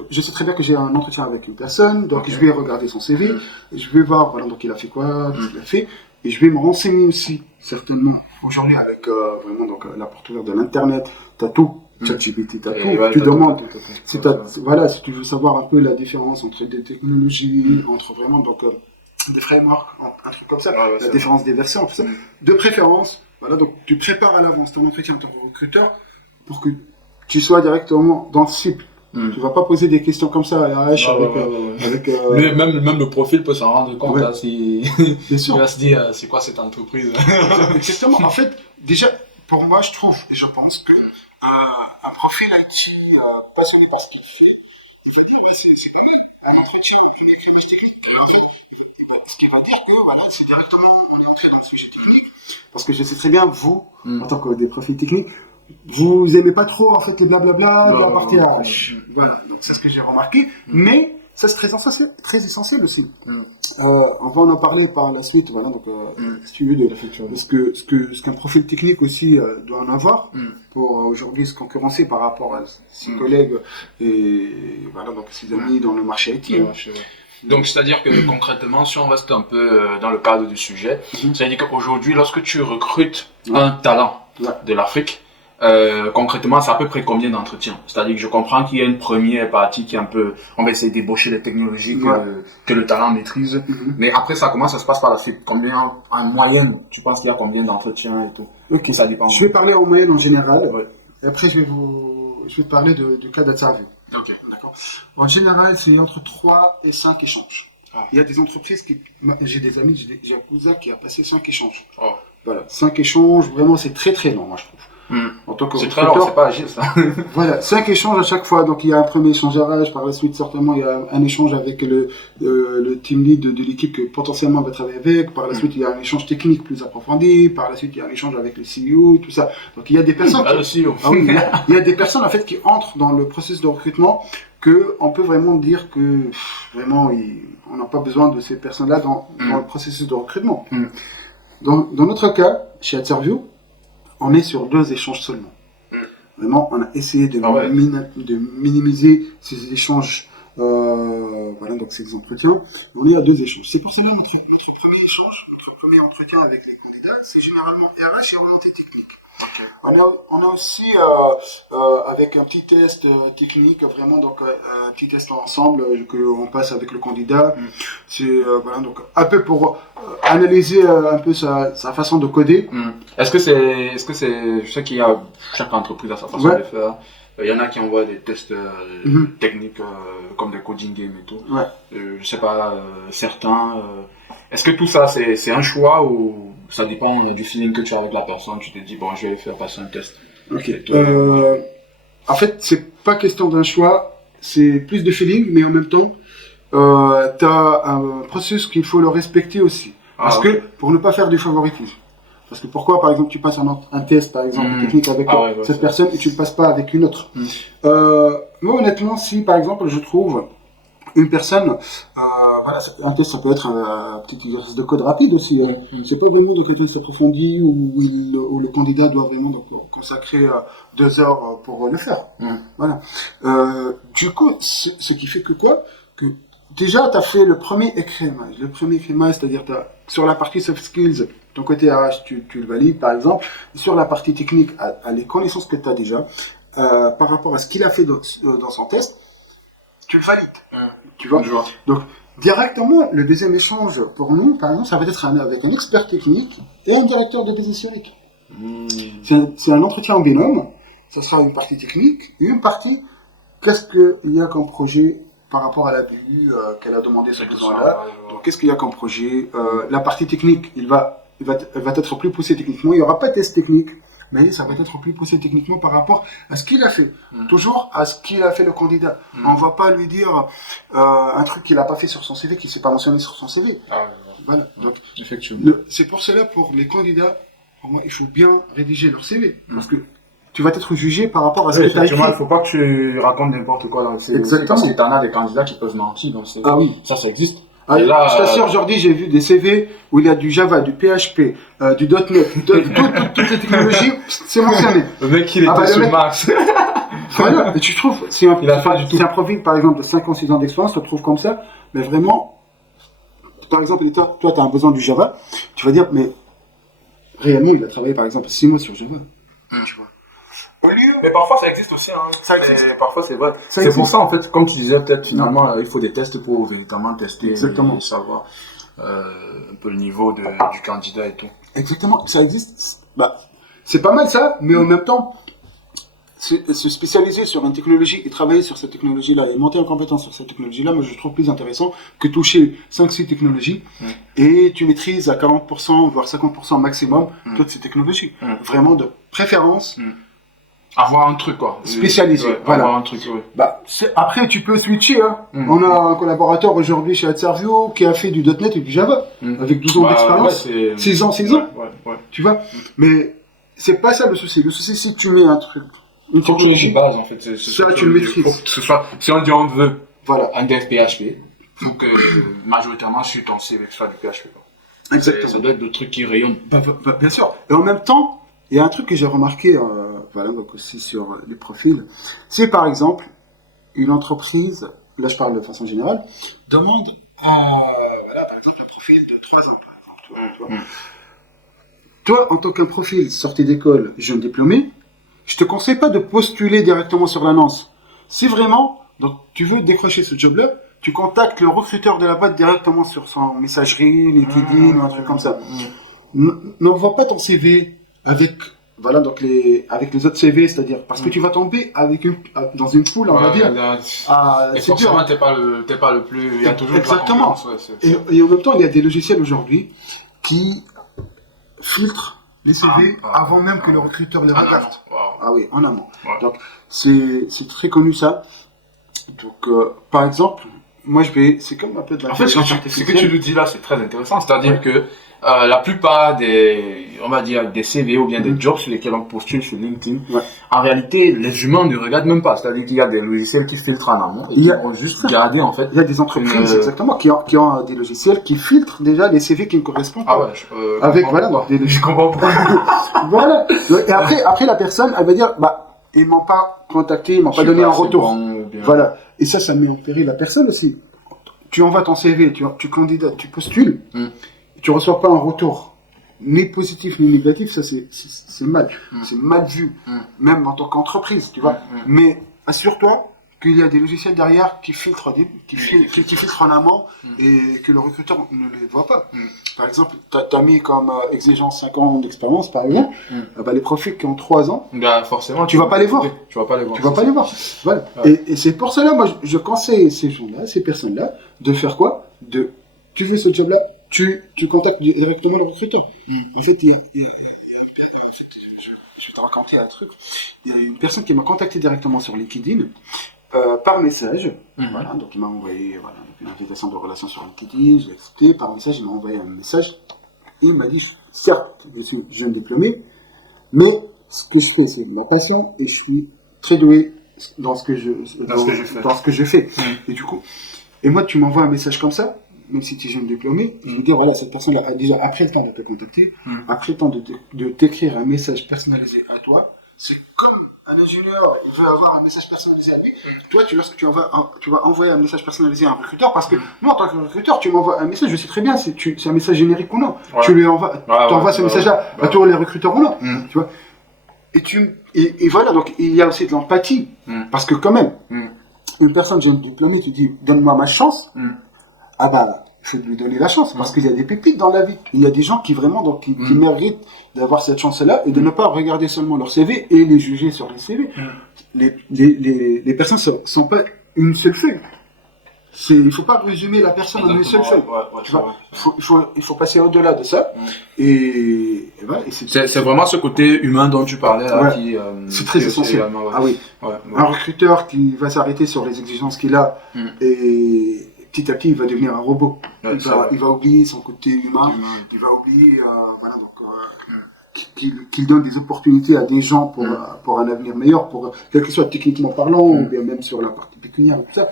je sais très bien que j'ai un entretien avec une personne, donc je vais regarder son CV, je vais voir, voilà, donc il a fait quoi, qu'est-ce qu'il a fait, et je vais me renseigner aussi, certainement. Aujourd'hui, avec vraiment donc la porte ouverte de l'internet, t'as tout. ChatGPT, t'as tout. Tu demandes. Voilà, si tu veux savoir un peu la différence entre des technologies, entre vraiment donc des frameworks, un truc comme ça, la différence des versions, tout ça. De préférence. Voilà, donc tu prépares à l'avance ton entretien en tant que recruteur pour que tu sois directement dans le cible. Tu vas pas poser des questions comme ça à RH avec même le profil peut s'en rendre compte. Bien sûr. Il va se dire c'est quoi cette entreprise. Exactement. En fait, déjà pour moi je trouve et je pense que un profil IT passionné par ce qu'il fait, il va dire oui c'est pas mal. Un entretien ou une éclairage technique. Ce qui va dire que voilà, c'est directement on est entré dans le sujet technique, parce que je sais très bien vous, en tant que des profils techniques, vous aimez pas trop en fait le blablabla de la partie RH. Voilà, donc c'est ce que j'ai remarqué, mais ça c'est très essentiel aussi. On va en parler par la suite, voilà, donc si tu veux de ce qu'un profil technique aussi doit en avoir pour aujourd'hui se concurrencer par rapport à ses collègues et voilà donc ses amis dans le marché IT. Donc, c'est-à-dire que concrètement, si on reste un peu dans le cadre du sujet, c'est-à-dire qu'aujourd'hui, lorsque tu recrutes un talent de l'Afrique, concrètement, c'est à peu près combien d'entretiens? C'est-à-dire que je comprends qu'il y a une première partie qui est un peu, on va essayer d'ébaucher les technologies que le talent maîtrise, mais après ça, comment ça se passe par la suite? Combien, en moyenne, tu penses qu'il y a combien d'entretiens et tout? Ça dépend. Je vais parler en moyenne en général, et après je vais te parler du cas d'interview. D'accord. En général, c'est entre 3 et 5 échanges. Il y a des entreprises j'ai des amis, j'ai un cousin qui a passé 5 échanges. Voilà, 5 échanges, vraiment, c'est très très long, moi, je trouve. En tant que c'est très long, c'est pas agile, ça. Voilà, 5 échanges à chaque fois. Donc, il y a un premier échange RH, par la suite, certainement, il y a un échange avec le team lead de l'équipe que potentiellement on va travailler avec. Par la suite, il y a un échange technique plus approfondi. Par la suite, il y a un échange avec le CEO, tout ça. Donc, il y a des personnes. Le CEO. Il y a des personnes, en fait, qui entrent dans le processus de recrutement on peut vraiment dire que, vraiment, on n'a pas besoin de ces personnes-là dans le processus de recrutement. Dans notre cas, chez Interview, on est sur 2 échanges seulement. Vraiment, on a essayé de minimiser ces échanges, voilà, donc ces entretiens. On est à 2 échanges. C'est pour ça que notre premier entretien avec les candidats, c'est généralement RH et orienté technique. On a aussi, avec un petit test technique, vraiment, donc un petit test ensemble qu'on passe avec le candidat. C'est voilà, donc un peu pour analyser un peu sa façon de coder. Est-ce que c'est, je sais qu'il y a chaque entreprise a sa façon de faire. Il y en a qui envoient des tests techniques comme des coding games et tout. Je sais pas, certains. Est-ce que tout ça c'est un choix ou ça dépend du feeling que tu as avec la personne? Tu te dis bon, je vais faire passer un test. En fait, c'est pas question d'un choix, c'est plus de feeling, mais en même temps, t'as un processus qu'il faut le respecter aussi. Parce que pour ne pas faire du favoritisme. Parce que pourquoi, par exemple, tu passes un test, par exemple, technique avec cette personne et tu ne le passes pas avec une autre. Moi, honnêtement, si, par exemple, je trouve une personne voilà, un test, ça peut être un petit exercice de code rapide aussi. C'est pas vraiment donc un test approfondi où le candidat doit vraiment donc, consacrer 2 heures pour le faire. Voilà. Du coup, ce qui fait que quoi? Que déjà, tu as fait le premier écrémage. Le premier écrémage, c'est-à-dire sur la partie soft skills, ton côté RH, tu le valides par exemple. Sur la partie technique, à les connaissances que tu as déjà, par rapport à ce qu'il a fait dans son test, tu le valides. Tu vois? Donc, directement, le deuxième échange pour nous, par exemple, ça va être avec un expert technique et un directeur de business unit. C'est un entretien en binôme. Ça sera une partie technique et une partie qu'est-ce qu'il y a comme projet par rapport à la vue qu'elle a demandé ce besoin-là. Donc, qu'est-ce qu'il y a comme projet? La partie technique, elle va être plus poussée techniquement. Il n'y aura pas de test technique, mais ça va être plus poussé techniquement par rapport à ce qu'il a fait. Toujours à ce qu'il a fait le candidat. On ne va pas lui dire un truc qu'il n'a pas fait sur son CV, qu'il ne s'est pas mentionné sur son CV. Voilà. Donc, effectivement. C'est pour cela, pour les candidats, pour moi, il faut bien rédiger leur CV. Parce que tu vas être jugé par rapport à ce que tu as fait. Il ne faut pas que tu racontes n'importe quoi dans le CV. Exactement. Parce que tu en as des candidats qui peuvent mentir dans le CV. Ah oui. Ça existe. Ah, là, je t'assure, aujourd'hui, j'ai vu des CV où il y a du Java, du PHP, du .NET, toutes les technologies, c'est mentionné. Le mec, il était sur Max. Voilà, et tu trouves, c'est un profil, par exemple, de 5 ans, 6 ans d'expérience, tu le trouves comme ça, mais vraiment, par exemple, toi, tu as un besoin du Java, tu vas dire, mais réellement, il a travaillé, par exemple, 6 mois sur Java. Tu vois. Mais parfois ça existe aussi, hein. Ça existe. Parfois c'est vrai. C'est pour ça en fait, comme tu disais, peut-être finalement il faut des tests pour véritablement tester et savoir un peu le niveau du candidat et tout. Exactement, ça existe. Bah, c'est pas mal ça, mais en même temps, se spécialiser sur une technologie et travailler sur cette technologie-là et monter en compétence sur cette technologie-là, moi je trouve plus intéressant que toucher 5-6 technologies et tu maîtrises à 40% voire 50% maximum toutes ces technologies. Vraiment de préférence. Avoir un truc, quoi. Spécialisé, voilà. Avoir un truc, oui. Bah, après, tu peux switcher, hein. On a un collaborateur aujourd'hui chez AdServio qui a fait du .NET et du Java, avec 12 ans d'expérience. 6 ans. Tu vois? Mais, c'est pas ça le souci. Le souci, c'est que tu mets un truc. Une technologie base, en fait. Ça, tu le maîtrises. Si on dit on veut voilà. un dev PHP, faut que, majoritairement, sur ton CV, tu fasses du PHP, quoi. Exactement. Ça doit être le truc qui rayonne. Bien sûr. Et en même temps, il y a un truc que j'ai remarqué, voilà, donc aussi sur les profils. C'est par exemple, une entreprise, là je parle de façon générale, demande voilà, par exemple, un profil de 3 ans, par exemple. Toi, en tant qu'un profil sorti d'école, jeune diplômé, je te conseille pas de postuler directement sur l'annonce. Si vraiment, donc, tu veux décrocher ce job-là, tu contactes le recruteur de la boîte directement sur son messagerie, LinkedIn ou un truc comme ça. N'envoie pas ton CV avec avec les autres CV, c'est-à-dire parce que tu vas tomber dans une poule, on va dire. Et forcément, t'es pas le plus. Il y a toujours exactement. Et en même temps, il y a des logiciels aujourd'hui qui filtrent les CV avant même que le recruteur les regarde. Ah oui, en amont. Donc c'est très connu ça. Donc par exemple, moi c'est comme un peu de la. En fait, ce que tu nous dis là, c'est très intéressant. C'est-à-dire que la plupart on va dire, des CV ou bien des jobs sur lesquels on postule sur LinkedIn, en réalité, les humains ne regardent même pas. C'est-à-dire qu'il y a des logiciels qui filtrent en amont et qui vont juste garder, en fait. Il y a des entreprises, exactement, qui ont des logiciels qui filtrent déjà les CV qui ne correspondent pas. Avec, voilà, donc, je comprends pas. Voilà. Et après, la personne, elle va dire, bah, ils m'ont pas contacté, ils m'ont pas donné un retour. Bon, voilà. Et ça met en péril la personne aussi. Tu envoies ton CV, tu candidates, tu postules. Tu reçois pas un retour, ni positif ni négatif, ça c'est mal. C'est mal vu, même en tant qu'entreprise, tu vois. Mais assure-toi qu'il y a des logiciels derrière qui filtrent, qui filtrent en amont et que le recruteur ne les voit pas. Par exemple, tu as mis comme exigence 5 ans d'expérience, par exemple, les profils qui ont 3 ans, forcément, tu vas pas les voir. Tu vas pas les voir. Voilà. Et c'est pour cela, moi, je conseille ces gens-là, ces personnes-là, de faire quoi? Tu veux ce job-là? Tu contactes directement le recruteur. En fait, je vais te raconter un truc. Il y a une personne qui m'a contacté directement sur LinkedIn par message. Voilà, donc il m'a envoyé une invitation de relation sur LinkedIn. Je l'ai accepté. Par message, il m'a envoyé un message. Et il m'a dit, certes, je suis jeune diplômé, mais ce que je fais, c'est ma passion et je suis très doué dans ce que je fais. Et du coup, et moi, tu m'envoies un message comme ça. même si tu es jeune diplômé, je veux dire, voilà, cette personne-là a déjà, après le temps de te contacter, après le temps de t'écrire un message personnalisé à toi, c'est comme un ingénieur, il veut avoir un message personnalisé à lui. Toi, lorsque tu vas envoyer un message personnalisé à un recruteur, parce que moi, en tant que recruteur, tu m'envoies un message, je sais très bien si c'est un message générique ou non. Tu lui envoies, t'envoies ce message-là à tous les recruteurs ou non. Tu vois. Et voilà, donc il y a aussi de l'empathie. Parce que quand même, une personne jeune diplômée, tu dis, donne-moi ma chance. Ah bah, il faut lui donner la chance, parce qu'il y a des pépites dans la vie. Il y a des gens qui vraiment, donc, qui méritent d'avoir cette chance-là, et de ne pas regarder seulement leur CV et les juger sur les CV. Les personnes sont pas une seule feuille. Il faut pas résumer la personne en une seule feuille. Il faut passer au-delà de ça. Et voilà. C'est vraiment ce côté humain dont tu parlais là, qui c'est très essentiel. Ah oui. Un recruteur qui va s'arrêter sur les exigences qu'il a et petit à petit il va devenir un robot. Il va oublier son côté humain. Il va oublier voilà donc qu'il donne des opportunités à des gens pour un avenir meilleur, quel que soit techniquement parlant ou bien même sur la partie pécuniaire et tout ça.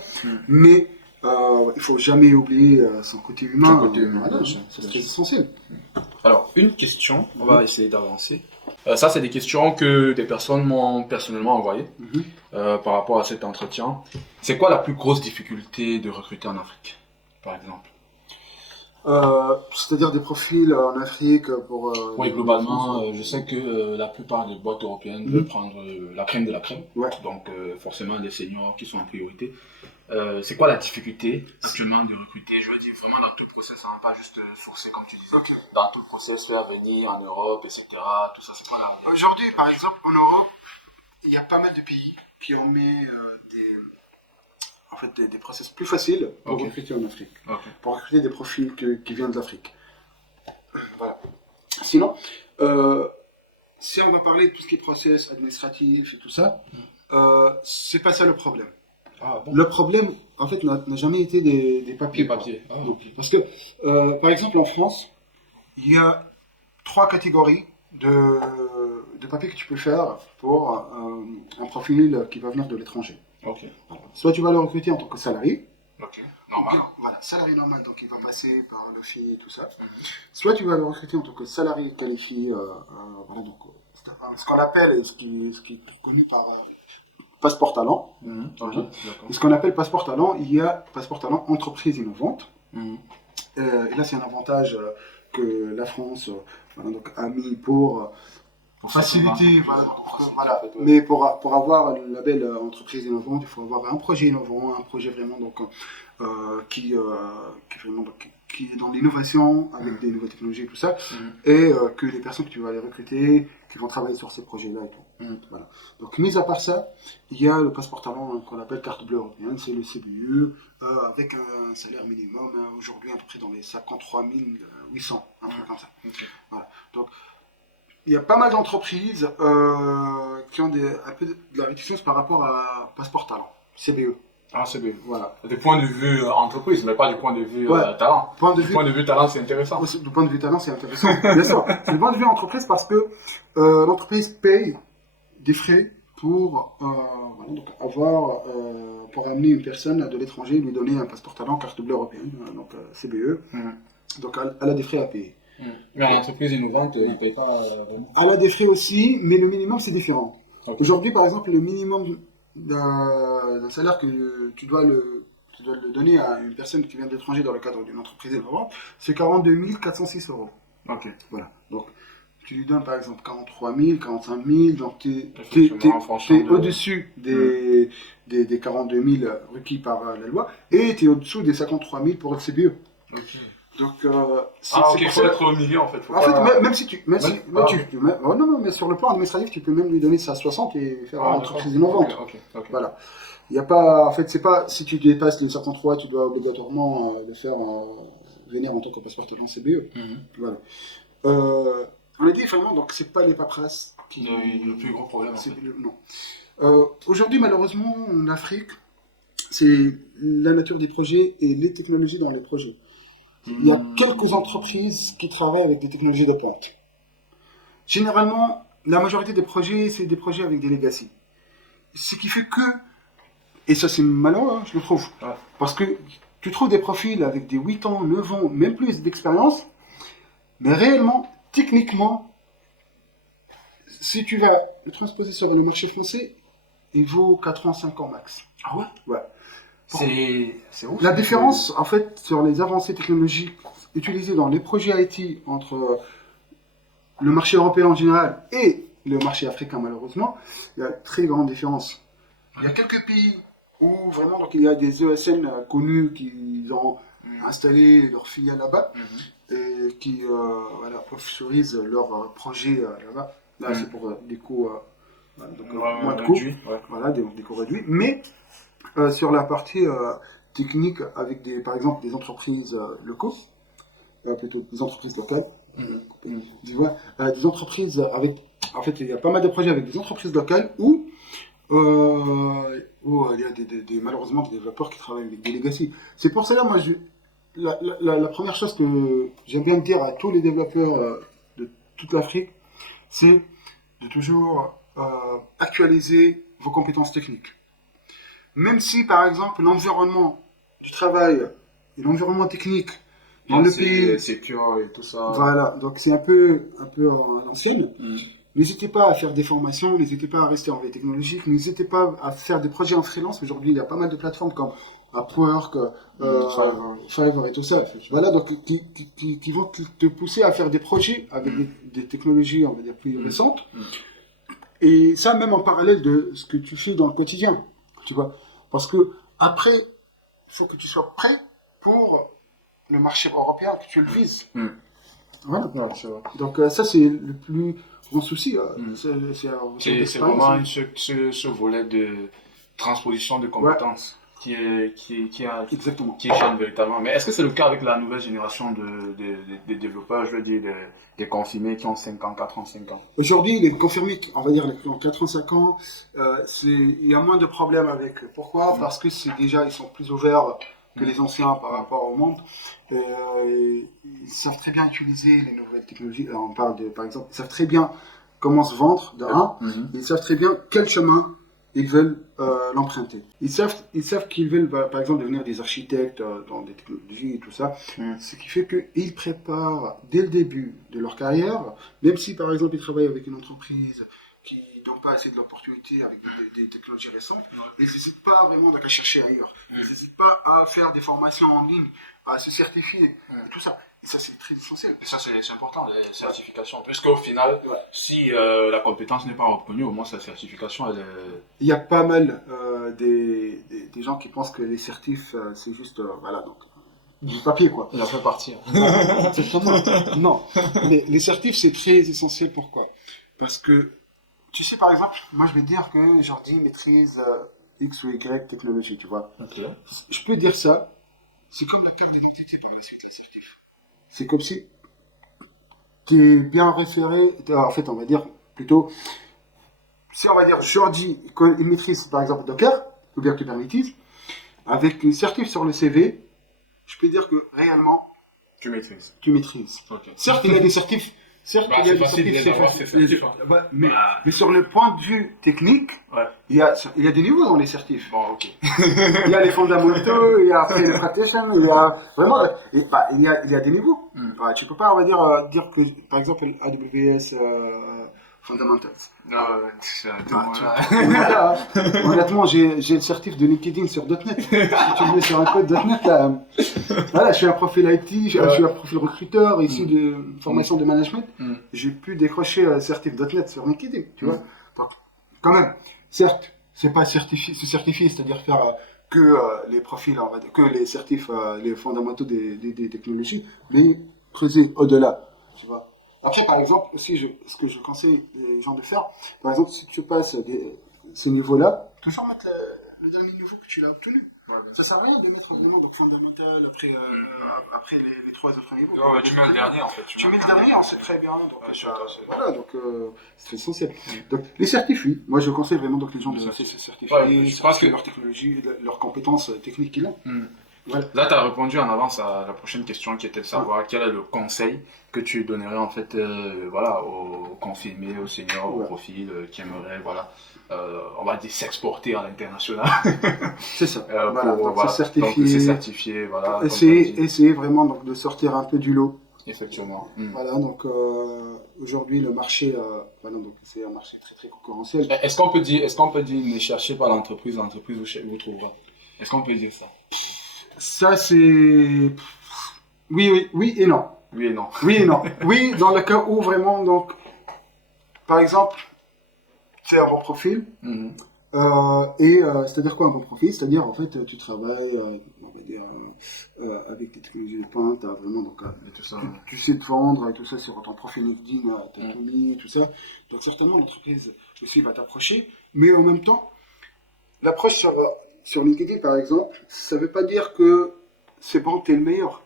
Mais il faut jamais oublier son côté humain. Voilà, c'est très essentiel. Alors, une question, on va essayer d'avancer. Ça, c'est des questions que des personnes m'ont personnellement envoyées par rapport à cet entretien. C'est quoi la plus grosse difficulté de recruter en Afrique, par exemple? C'est-à-dire des profils en Afrique pour... oui, globalement, je sais que la plupart des boîtes européennes veulent prendre la crème de la crème. Donc, forcément, des seniors qui sont en priorité. C'est quoi la difficulté actuellement de recruter? Je veux dire vraiment dans tout le process, hein, pas juste sourcer comme tu disais. Dans tout le process, faire venir en Europe, etc. Tout ça, c'est quoi la... Aujourd'hui, par exemple, en Europe, il y a pas mal de pays qui ont mis des process plus faciles pour recruter en Afrique. Pour recruter des profils qui viennent de l'Afrique. Voilà. Sinon, si on veut parler de tout ce qui est process administratif et tout ça, c'est pas ça le problème. Le problème, en fait, n'a jamais été des papiers. Donc, parce que, par exemple, en France, il y a 3 catégories de papiers que tu peux faire pour un profil qui va venir de l'étranger. Soit tu vas le recruter en tant que salarié. Normal. Voilà, salarié normal, donc il va passer par le FI et tout ça. Soit tu vas le recruter en tant que salarié qualifié, voilà, donc ce qu'on appelle, ce qui est connu par passeport talent. Et ce qu'on appelle passeport talent, il y a passeport talent entreprise innovante. Et là, c'est un avantage que la France voilà, donc, a mis pour faciliter. Voilà. Mais pour avoir le label entreprise innovante, il faut avoir un projet innovant, un projet vraiment donc, qui est dans l'innovation, avec des nouvelles technologies et tout ça, et que les personnes que tu vas aller recruter, qui vont travailler sur ces projets-là et tout. Voilà. Donc, mis à part ça, il y a le passeport talent qu'on appelle carte bleue européenne, c'est le CBE, avec un salaire minimum, aujourd'hui à peu près dans les 53 800, un truc comme ça. Voilà. Donc, il y a pas mal d'entreprises qui ont un peu de la réticence par rapport à passeport talent, CBE. CBE. Voilà. Du point de vue entreprise, mais pas du point de vue talent. Du point de vue talent, c'est intéressant. Du point de vue talent, c'est intéressant. Bien sûr. C'est du point de vue entreprise parce que l'entreprise paye des frais pour donc pour amener une personne de l'étranger, lui donner un passeport talent, carte bleue européenne, donc CBE. Donc elle a des frais à payer. Mais l'entreprise innovante, il ne paye pas vraiment. Elle a des frais aussi, mais le minimum c'est différent. Aujourd'hui, par exemple, le minimum d'un salaire que tu dois le donner à une personne qui vient de l'étranger dans le cadre d'une entreprise innovante, c'est 42 406 €. Voilà. Donc, tu lui donnes par exemple 43 000, 45 000, donc tu es au-dessus des 42 000 requis par la loi, et tu es au-dessous des 53 000 pour le CBE. Donc, il faut être au milieu en fait. Même si non, mais sur le plan administratif, tu peux même lui donner ça à 60 et faire une entreprise innovante. Voilà. Il y a pas, en fait, c'est pas, si tu dépasses les 53, tu dois obligatoirement le faire venir en tant que passeport talent CBE. Voilà. On a dit vraiment, donc c'est pas les paperasses qui le plus gros problème. En fait. Non. Aujourd'hui, malheureusement, en Afrique, c'est la nature des projets et les technologies dans les projets. Il y a quelques entreprises qui travaillent avec des technologies de pointe. Généralement, la majorité des projets, c'est des projets avec des legacy. Ce qui fait que, et ça c'est malheureux, je le trouve, parce que tu trouves des profils avec des 8 ans, 9 ans, même plus d'expérience, mais réellement, techniquement, si tu vas le transposer sur le marché français, il vaut 4 ans, 5 ans max. Ah ouais? Ouais. C'est ouf. La différence, en fait, sur les avancées technologiques utilisées dans les projets IT entre le marché européen en général et le marché africain, malheureusement, il y a une très grande différence. Il y a quelques pays où vraiment donc, il y a des ESN connus qui ont installé leur filiale là-bas et qui voilà, offshoreisent leurs projets là-bas. Là, c'est pour des coûts moins de coûts, voilà, des coûts réduits. Mais sur la partie technique, avec par exemple des entreprises locaux, plutôt des entreprises locales, tu vois, des entreprises avec, en fait, il y a pas mal de projets avec des entreprises locales où il y a malheureusement des développeurs qui travaillent avec des legacy. C'est pour cela, moi, la première chose que j'aime bien dire à tous les développeurs de toute l'Afrique, c'est de toujours actualiser vos compétences techniques. Même si, par exemple, l'environnement du travail et l'environnement technique dans le pays, c'est pur et tout ça. voilà, donc c'est un peu à l'ancienne. N'hésitez pas à faire des formations, n'hésitez pas à rester en veille technologique, n'hésitez pas à faire des projets en freelance. Aujourd'hui, il y a pas mal de plateformes comme Upwork, Fiverr et tout ça. Voilà, donc qui vont te pousser à faire des projets avec des technologies, on va dire, plus récentes. Et ça, même en parallèle de ce que tu fais dans le quotidien, tu vois. Parce que après, il faut que tu sois prêt pour le marché européen, que tu le vises. Voilà. Ouais, c'est vrai. Donc ça, c'est le plus grand souci. C'est vraiment ce volet de transposition de compétences qui Exactement. Qui gêne véritablement. Mais est-ce que c'est le cas avec la nouvelle génération de développeurs, je veux dire, des confirmés qui ont 5 ans, 4 ans, 5 ans? Aujourd'hui, les confirmés, on va dire les 4 ans, 5 ans, il y a moins de problèmes avec eux. Pourquoi? Parce que ils sont plus ouverts que les anciens par rapport au monde. Ils savent très bien utiliser les nouvelles technologies. Alors, on parle par exemple, ils savent très bien comment se vendre, ils savent très bien quel chemin ils veulent l'emprunter. Ils savent qu'ils veulent, par exemple, devenir des architectes dans des technologies et tout ça. Ce qui fait qu'ils préparent dès le début de leur carrière, même si, par exemple, ils travaillent avec une entreprise qui n'ont pas assez de l'opportunité avec des technologies récentes, ils n'hésitent pas vraiment à chercher ailleurs. Ils n'hésitent pas à faire des formations en ligne, à se certifier, et tout ça. Et ça, c'est très essentiel. Et ça, c'est important, les certifications. Puisqu'au final, si la compétence n'est pas reconnue, au moins sa certification, elle est... Il y a pas mal des gens qui pensent que les certifs, c'est juste, voilà, donc, du papier, quoi. Il en fait partie. Exactement. Non. Mais les certifs, c'est très essentiel. Pourquoi? Parce que, tu sais, par exemple, moi, je vais dire que Jordi maîtrise X ou Y technologie, tu vois. Okay. Je peux dire ça. C'est comme la carte d'identité par la suite, la certif. C'est comme si tu es bien référé, en fait, on va dire plutôt, si on va dire Jordi, il maîtrise par exemple Docker, ou bien Kubernetes, avec une certif sur le CV, je peux dire que réellement, tu maîtrises. Okay. Certes, il y a des certifs. Certes, il y a des certifs. Mais sur le point de vue technique, il y a des niveaux dans les certifs. Bon, ok. Il y a les fondamentaux, il y a après les practitioners, il y a vraiment, il y a des niveaux. Tu peux pas, on va dire que, par exemple, AWS Fundamentals. Non, honnêtement, j'ai le certif de LinkedIn sur .NET. Si tu me mets sur un code .NET, là, voilà, je suis un profil IT, je suis un profil recruteur, issu de formation de management. J'ai pu décrocher un certif .NET sur LinkedIn, tu vois. Donc, quand même, certes, c'est pas se certifier, c'est-à-dire faire que les profils, on va dire, que les certifs, les fondamentaux des technologies, mais creuser au-delà, tu vois. Après, par exemple, aussi, ce que je conseille les gens de faire, par exemple, si tu passes ce niveau-là, toujours mettre le dernier niveau que tu as obtenu. Ça sert à rien de mettre vraiment donc fondamental après les 3 autres niveaux. Non, tu mets le dernier en fait. Tu mets le dernier, on sait très bien. Donc, voilà, donc c'est très essentiel. Donc les certifs, oui. Moi, je conseille vraiment donc les gens de se certifier, je pense que leur technologie, leurs compétences techniques qu'ils ont. Voilà. Là, tu as répondu en avance à la prochaine question qui était de savoir quel est le conseil que tu donnerais en fait voilà, aux confirmés, aux seniors, aux profils qui aimeraient voilà, on va dire, s'exporter à l'international. C'est ça. Voilà, donc voilà. c'est certifié. Donc, c'est certifié, voilà. Essayer vraiment donc, de sortir un peu du lot. Effectivement. Voilà, donc aujourd'hui le marché, voilà, donc c'est un marché très très concurrentiel. Est-ce qu'on peut dire ne cherchez pas l'entreprise vous trouverez. Est-ce qu'on peut dire ça? Ça c'est oui et non. Oui et non. Oui et non. Oui, dans le cas où vraiment donc, par exemple, c'est un bon profil. C'est-à-dire quoi un bon profil? C'est-à-dire en fait tu travailles on va dire, avec des technologies de pointe, t'as vraiment donc tout ça, tu sais te vendre et tout ça sur ton profil LinkedIn, t'as tout mis, tout ça. Donc certainement l'entreprise aussi va t'approcher, mais en même temps l'approche sur LinkedIn par exemple, ça veut pas dire que c'est bon, t'es le meilleur.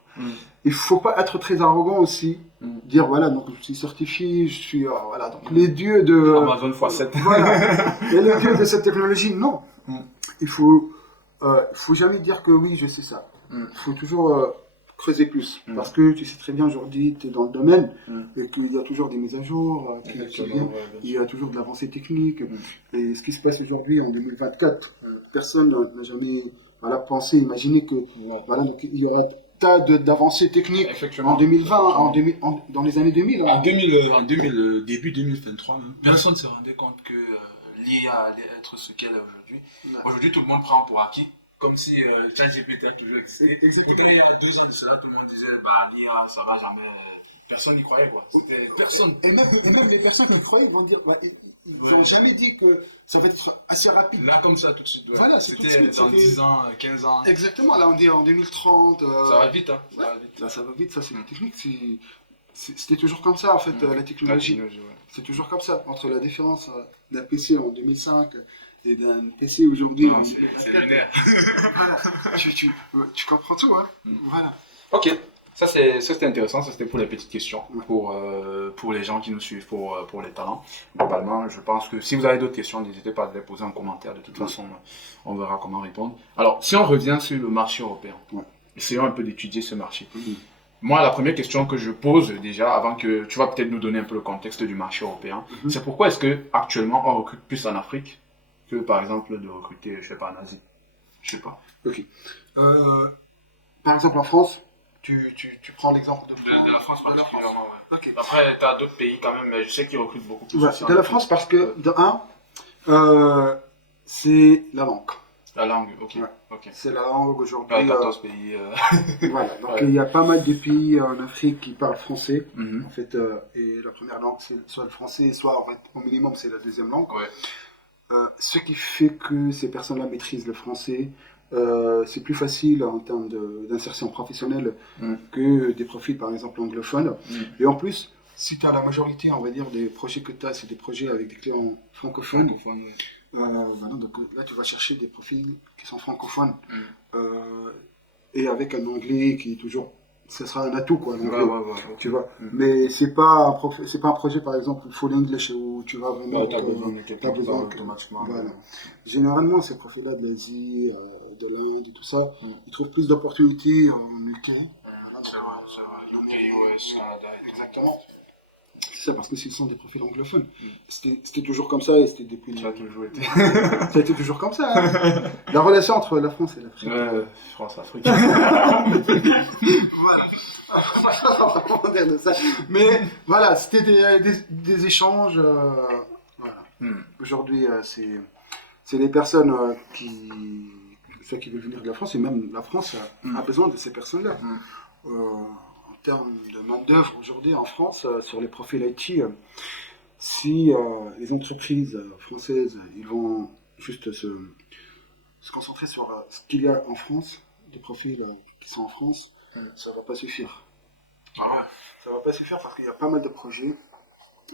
Il faut pas être très arrogant aussi. Dire voilà, donc je suis certifié, je suis voilà, donc les dieux de Amazon x7. Voilà, et les dieux de cette technologie, non. Il faut jamais dire que oui, je sais ça. Il faut toujours creuser plus, parce que tu sais très bien aujourd'hui, tu es dans le domaine et qu'il y a toujours des mises à jour, il y a toujours de l'avancée technique. Et ce qui se passe aujourd'hui en 2024, personne n'a jamais pensé, imaginé que voilà, donc, il y aurait tas d'avancées techniques en 2020, dans les années 2000. En 2000, début 2023, même, personne ne se rendait compte que l'IA allait être ce qu'elle est aujourd'hui. Aujourd'hui, tout le monde prend pour acquis, comme si ChatGPT a toujours existé. Et il y a 2 ans de cela, tout le monde disait l'IA, ça va jamais. Personne n'y croyait, quoi. Personne. Et même les personnes qui croyaient vont dire, ils n'ont jamais dit que ça va être assez rapide. Là, comme ça, tout de suite. Voilà, c'était dans 10 ans, 15 ans. Exactement, là on dit en 2030. Ça va vite, hein. Là, ça va vite, ça c'est une technique. C'était toujours comme ça en fait, la technologie. C'est toujours comme ça. Entre la différence d'un PC en 2005 et d'un PC aujourd'hui. C'est lunaire. Voilà. Tu comprends tout, hein. Voilà. Ok. Ça c'était intéressant, ça c'était pour les petites questions, pour les gens qui nous suivent, pour les talents. Globalement, je pense que si vous avez d'autres questions, n'hésitez pas à les poser en commentaire, de toute façon, on verra comment répondre. Alors, si on revient sur le marché européen, essayons un peu d'étudier ce marché. Moi, la première question que je pose déjà, avant que tu vas peut-être nous donner un peu le contexte du marché européen, c'est pourquoi est-ce que actuellement on recrute plus en Afrique que par exemple de recruter, je sais pas, en Asie? Je sais pas. Ok. Par exemple en France, tu prends l'exemple de la France particulièrement, ouais. Okay. Après, tu as d'autres pays quand même, mais je sais qu'ils recrutent beaucoup plus. De la France parce que, de un, c'est la langue. La langue, ok. C'est la langue aujourd'hui. 14 pays. Voilà, donc il y a pas mal de pays en Afrique qui parlent français, en fait, et la première langue c'est soit le français, soit en fait, au minimum c'est la deuxième langue. Ce qui fait que ces personnes-là maîtrisent le français. C'est plus facile en termes d'insertion professionnelle que des profils par exemple anglophones. Et en plus, si tu as la majorité, on va dire, des projets que tu as, c'est des projets avec des clients francophones. Voilà, donc là tu vas chercher des profils qui sont francophones et avec un anglais qui est toujours, ce sera un atout quoi, tu vois. Mais c'est pas un projet par exemple full English où tu vas vraiment t'as besoin automatiquement. Voilà. Généralement ces profils là de l'Asie, de l'Inde et tout ça, ils trouvent plus d'opportunités en UK. C'est vrai. UK, US, Canada. Exactement. C'est ça, parce que ce sont des profils anglophones. C'était toujours comme ça et c'était depuis. Ça a toujours été. Ça a été toujours comme ça. Hein. La relation entre la France et l'Afrique. France-Afrique. Voilà. Mais voilà, c'était des échanges. Voilà. Aujourd'hui, c'est les personnes ceux qui veulent venir de la France, et même la France a besoin de ces personnes-là. En termes de main-d'œuvre aujourd'hui en France, sur les profils IT, si les entreprises françaises ils vont juste se concentrer sur ce qu'il y a en France, des profils qui sont en France, ça va pas suffire. Ça va pas suffire parce qu'il y a pas mal de projets.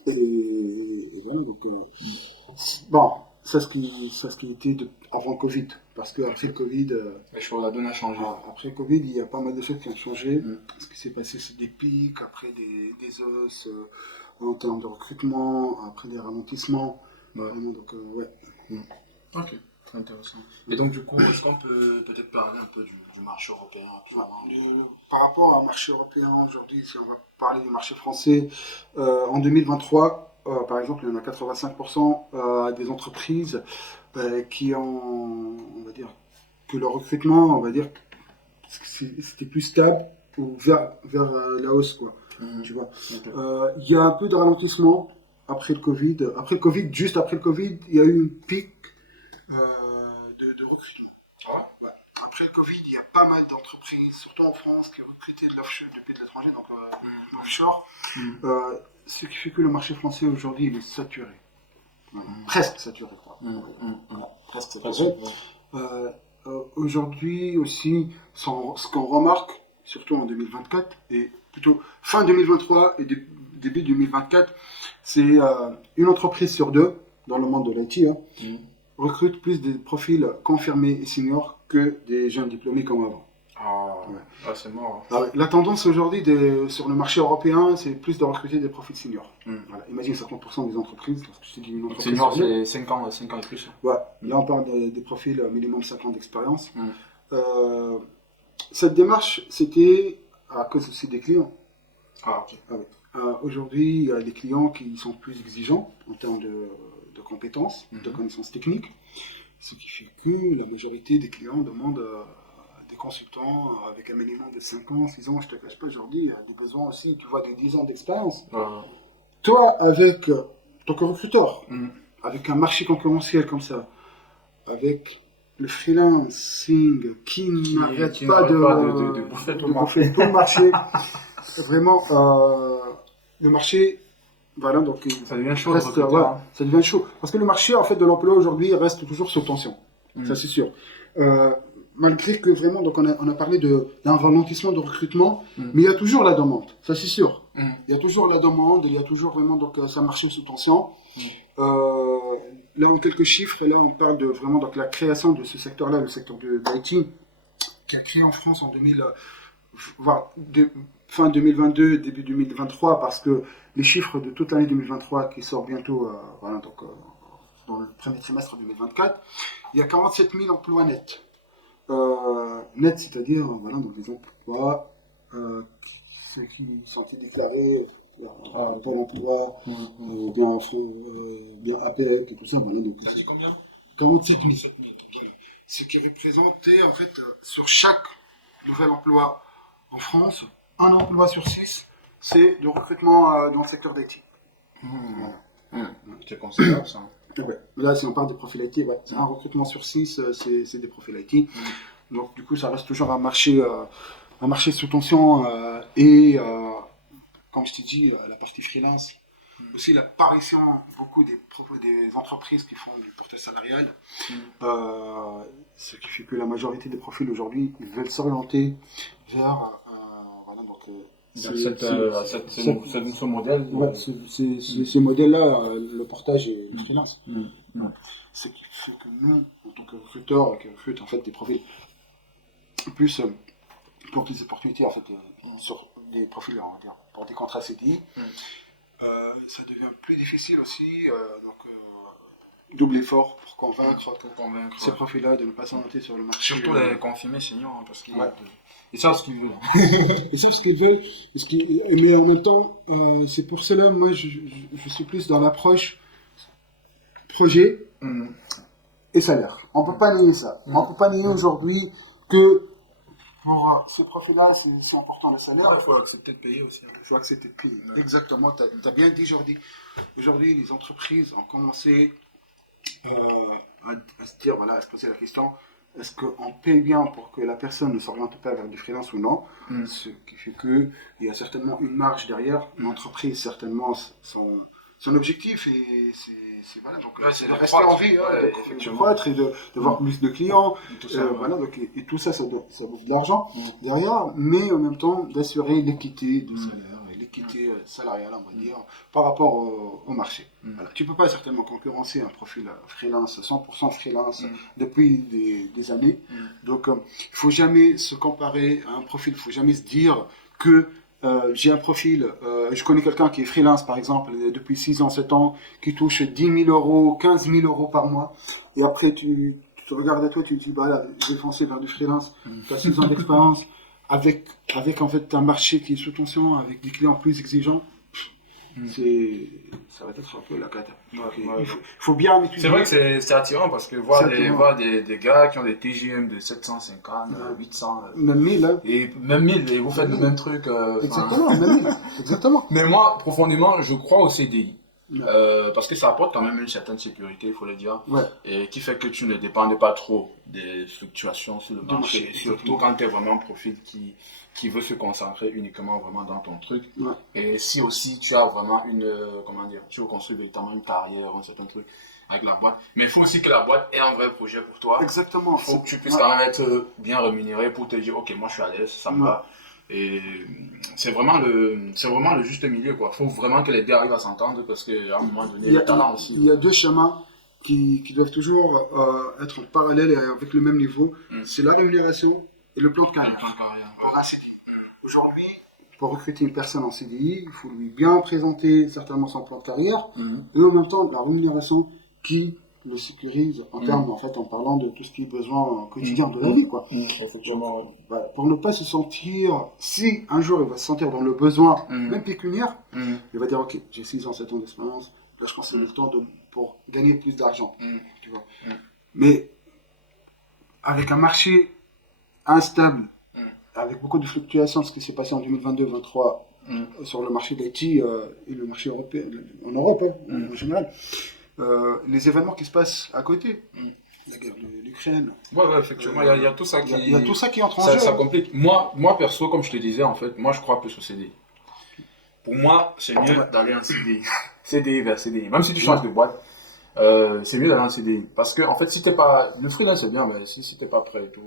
Et voilà, donc bon, ça ce qui était avant Covid, parce qu'après le Covid, la donne a changé. Après le Covid, il y a pas mal de choses qui ont changé. Ce qui s'est passé, c'est des pics, après des os en termes de recrutement, après des ralentissements. Vraiment, donc Ok. très intéressant. Et donc, du coup, est-ce qu'on peut peut-être parler un peu du marché européen rapidement? Par rapport au marché européen aujourd'hui, si on va parler du marché français, en 2023, par exemple, il y en a 85% des entreprises qui ont, on va dire, que le recrutement, on va dire, c'était plus stable ou vers la hausse, quoi. Tu vois. Ok. Il y a un peu de ralentissement après le Covid. Après le Covid, juste après le Covid, il y a eu une pic de recrutement. Ouais. Après le Covid, il y a pas mal d'entreprises, surtout en France, qui recrutaient de l'offshore depuis de l'étranger, donc offshore. Ce qui fait que le marché français aujourd'hui, il est saturé. Presque saturé, quoi. Presque saturé. Aujourd'hui aussi, ce qu'on remarque, surtout en 2024, et plutôt fin 2023 et début 2024, c'est une entreprise sur deux, dans le monde de l'IT, recrute plus des profils confirmés et seniors que des jeunes diplômés comme avant. C'est mort. La tendance aujourd'hui sur le marché européen, c'est plus de recruter des profils seniors. Voilà. Imagine 50% des entreprises, lorsque je te dis une entreprise senior, c'est 5 ans et plus. Ouais. Là, on parle des profils minimum 5 ans d'expérience. Cette démarche, c'était à cause aussi des clients. Aujourd'hui, il y a des clients qui sont plus exigeants en termes de compétences, de connaissances techniques, ce qui fait que la majorité des clients demandent des consultants avec un minimum de 5 ans, 6 ans, je te cache pas, aujourd'hui, des besoins aussi, tu vois, de 10 ans d'expérience. Toi, avec ton recruteur, avec un marché concurrentiel comme ça, avec le freelancing qui n'arrête pas de bouffer tout le marché, vraiment, le marché, voilà, donc ça devient chaud. Ça devient chaud. Parce que le marché, en fait, de l'emploi aujourd'hui reste toujours sous tension. Ça, c'est sûr. Malgré que vraiment, donc on a parlé d'un ralentissement de recrutement, mais il y a toujours la demande. Ça, c'est sûr. Il y a toujours la demande, il y a toujours vraiment, donc, ça marche sous tension. Là, en quelques chiffres, là, on parle de vraiment, donc, la création de ce secteur-là, le secteur de l'IT, qui a créé en France en fin 2022, début 2023, parce que les chiffres de toute l'année 2023 qui sortent bientôt, voilà, donc, dans le premier trimestre 2024, il y a 47 000 emplois nets. Net, c'est-à-dire, voilà, donc des emplois ceux qui sont déclarés Pôle emploi, bien APEC et tout ça. Voilà, donc, ça dit combien? 47 000. Voilà. Ce qui représentait, en fait, sur chaque nouvel emploi en France, un emploi sur 6, c'est le recrutement dans le secteur d'IT. Tu considères ça? Ouais. Là, si on parle des profils IT, ouais. Un recrutement sur 6, c'est des profils IT. Donc, du coup, ça reste toujours un marché sous tension et, comme je t'ai dit, la partie freelance. Aussi, l'apparition beaucoup des entreprises qui font du portage salarial. Ce qui fait que la majorité des profils aujourd'hui, ils veulent s'orienter vers. Voilà, donc. Ce modèle. Ouais, ces modèles-là, le portage et le freelance. Ce qui fait que nous, en tant que recruteurs, qui recrutent en fait des profils plus pour des opportunités en fait sur des profils, on va dire, pour des contrats CDI, ça devient plus difficile aussi, double effort pour convaincre ces profils-là de ne pas s'orienter sur le marché. Surtout les confirmés seniors, hein, parce qu'ils ils savent ce qu'ils veulent. Ils savent ce qu'ils veulent, mais en même temps, c'est pour cela, moi, je suis plus dans l'approche projet et salaire. On ne peut pas nier ça. On ne peut pas nier aujourd'hui que pour ce profil-là, c'est important le salaire. Il faut accepter de payer aussi. Il faut accepter de payer. Exactement, tu as bien dit, Jordi. Aujourd'hui, les entreprises ont commencé à se dire, voilà, à se poser la question, est-ce qu'on paye bien pour que la personne ne s'oriente pas vers du freelance ou non? Ce qui fait qu'il y a certainement une marge derrière. L'entreprise, certainement, son objectif, c'est voilà, donc c'est de rester en vie, de croître et de voir plus de clients. Tout ça, voilà, donc, et tout ça, ça bouffe de l'argent derrière, mais en même temps d'assurer l'équité de salaire, l'équité salariale, on va dire, par rapport au marché. Voilà. Tu ne peux pas certainement concurrencer un profil freelance, 100% freelance, depuis des années. Donc, il ne faut jamais se comparer à un profil, il ne faut jamais se dire que j'ai un profil, je connais quelqu'un qui est freelance par exemple depuis 6 ans, 7 ans, qui touche 10 000 euros, 15 000 euros par mois, et après tu te regardes à toi, tu te dis, bah là, je vais foncer vers du freelance, tu as 6 ans d'expérience, avec en fait un marché qui est sous tension, avec des clients plus exigeants, ça va être un peu la cata. Il faut bien étudier. C'est vrai que c'est attirant parce que voir des gars qui ont des TGM de 750, 800, même 1000, hein. et même 1000, et vous faites le même truc. Exactement, même 1000. Exactement. Mais moi, profondément, je crois au CDI. Parce que ça apporte quand même une certaine sécurité, il faut le dire, et qui fait que tu ne dépendes pas trop des fluctuations sur le marché, surtout quand tu es vraiment un profil qui veut se concentrer uniquement vraiment dans ton truc. Et si aussi tu as vraiment tu veux construire véritablement une carrière, un certain truc avec la boîte, mais il faut aussi que la boîte ait un vrai projet pour toi. Exactement. Il faut que tu puisses quand même être bien rémunéré pour te dire, ok, moi je suis à l'aise, ça me va. Et c'est vraiment le juste milieu, quoi. Faut vraiment que les deux arrivent à s'entendre parce qu'à un moment donné, il y a talent aussi. Il y a deux chemins qui doivent toujours être en parallèle et avec le même niveau. C'est la rémunération et le plan de carrière. Aujourd'hui, pour recruter une personne en CDI, il faut lui bien présenter certainement son plan de carrière et en même temps la rémunération qui le sécurise en termes, en fait, en parlant de tout ce qui est besoin quotidien de la vie, quoi. Effectivement. Pour ne pas se sentir, si un jour il va se sentir dans le besoin, même pécuniaire, il va dire, ok, j'ai 6 ans, 7 ans d'expérience, là je pense que c'est le temps pour gagner plus d'argent, tu vois. Mais avec un marché instable, avec beaucoup de fluctuations, ce qui s'est passé en 2022-2023 sur le marché d'IT et le marché européen, en Europe, en général, les événements qui se passent à côté, la guerre de l'Ukraine. Ouais, effectivement, il y a tout ça qui... Il y a tout ça qui entre en jeu. Ça complique. Moi, perso, comme je te disais, en fait, moi, je crois plus au CDI. Pour moi, c'est mieux d'aller en CDI. CDI vers CDI. Même si tu changes de boîte, c'est mieux d'aller en CDI. Parce que, en fait, si t'es pas... Le freelance, c'est bien, mais si t'es pas prêt et tout...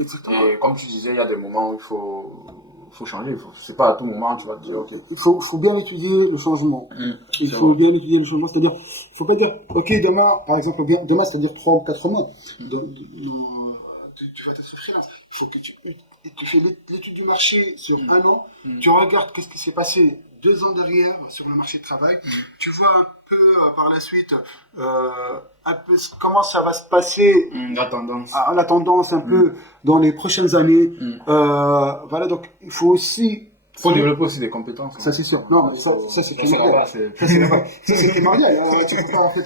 Exactement. Et comme tu disais, il y a des moments où il faut changer. C'est pas à tout moment, tu vas te dire, ok. Il faut bien étudier le changement. Il faut bien étudier le changement. C'est-à-dire, il faut pas dire, ok, demain, par exemple, demain, c'est-à-dire 3 ou 4 mois, tu vas être freelance. Il faut que tu fais l'étude du marché sur un an, tu regardes qu'est-ce qui s'est passé 2 ans derrière sur le marché du travail, tu vois un peu par la suite un peu comment ça va se passer, la tendance, la tendance un peu dans les prochaines années. Voilà, donc il faut aussi... Il faut développer aussi des compétences. Ça, c'est sûr. Non, ça c'est primordial. Ça, c'est primordial. Tu peux pas, en fait,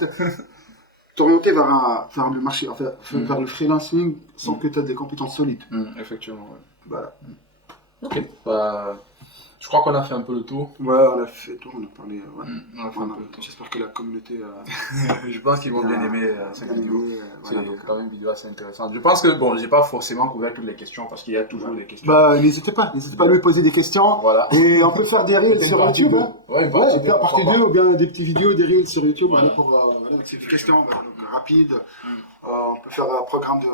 t'orienter vers le marché, en fait, vers le freelancing sans que tu aies des compétences solides. Effectivement, ouais. Voilà. Ok. Je crois qu'on a fait un peu le tour. Ouais, on a fait le tour, on a parlé. J'espère que la communauté. Je pense qu'ils vont bien aimer cette vidéo. C'est quand même une vidéo assez intéressante. Je pense que, bon, j'ai pas forcément couvert toutes les questions parce qu'il y a toujours des questions. N'hésitez pas à lui poser des questions. Voilà. Et on peut faire des reels sur YouTube. Ouais, partie 2 ou bien des petites vidéos, des reels sur YouTube. Voilà. C'est des questions rapides. On peut faire un programme de.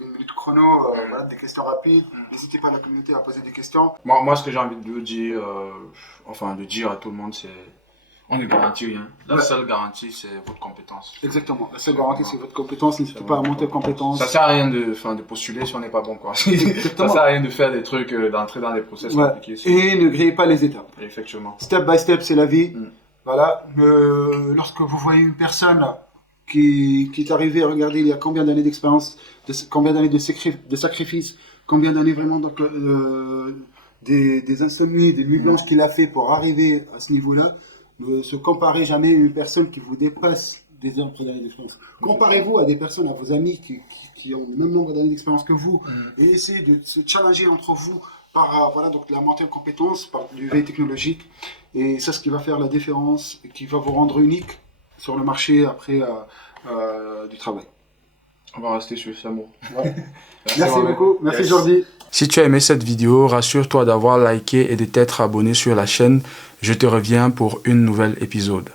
Une minute chrono, des questions rapides. N'hésitez pas à la communauté à poser des questions. Moi, ce que j'ai envie de dire, de dire à tout le monde, c'est on ne garantit rien. La seule garantie, c'est votre compétence. Exactement. La seule garantie, c'est votre compétence. N'hésitez pas à monter en compétence. Ça sert à rien de postuler si on n'est pas bon, quoi. Ça sert à rien de faire des trucs, d'entrer dans des process compliqués. Et ne grillez pas les étapes. Effectivement. Step by step, c'est la vie. Voilà. Lorsque vous voyez une personne qui est arrivé à regarder il y a combien d'années d'expérience, combien d'années de sacrifice, combien d'années vraiment des insomnies, des nuits blanches qu'il a fait pour arriver à ce niveau-là. Ne se comparez jamais à une personne qui vous dépasse des heures d'années d'expérience. Comparez-vous à des personnes, à vos amis qui ont le même nombre d'années d'expérience que vous et essayez de se challenger entre vous par la montée en compétences, par du veille technologique. Et c'est ce qui va faire la différence et qui va vous rendre unique sur le marché après du travail. On va rester sur ce mot. Merci beaucoup. Merci Jordi. Si tu as aimé cette vidéo, rassure-toi d'avoir liké et de t'être abonné sur la chaîne. Je te reviens pour une nouvelle épisode.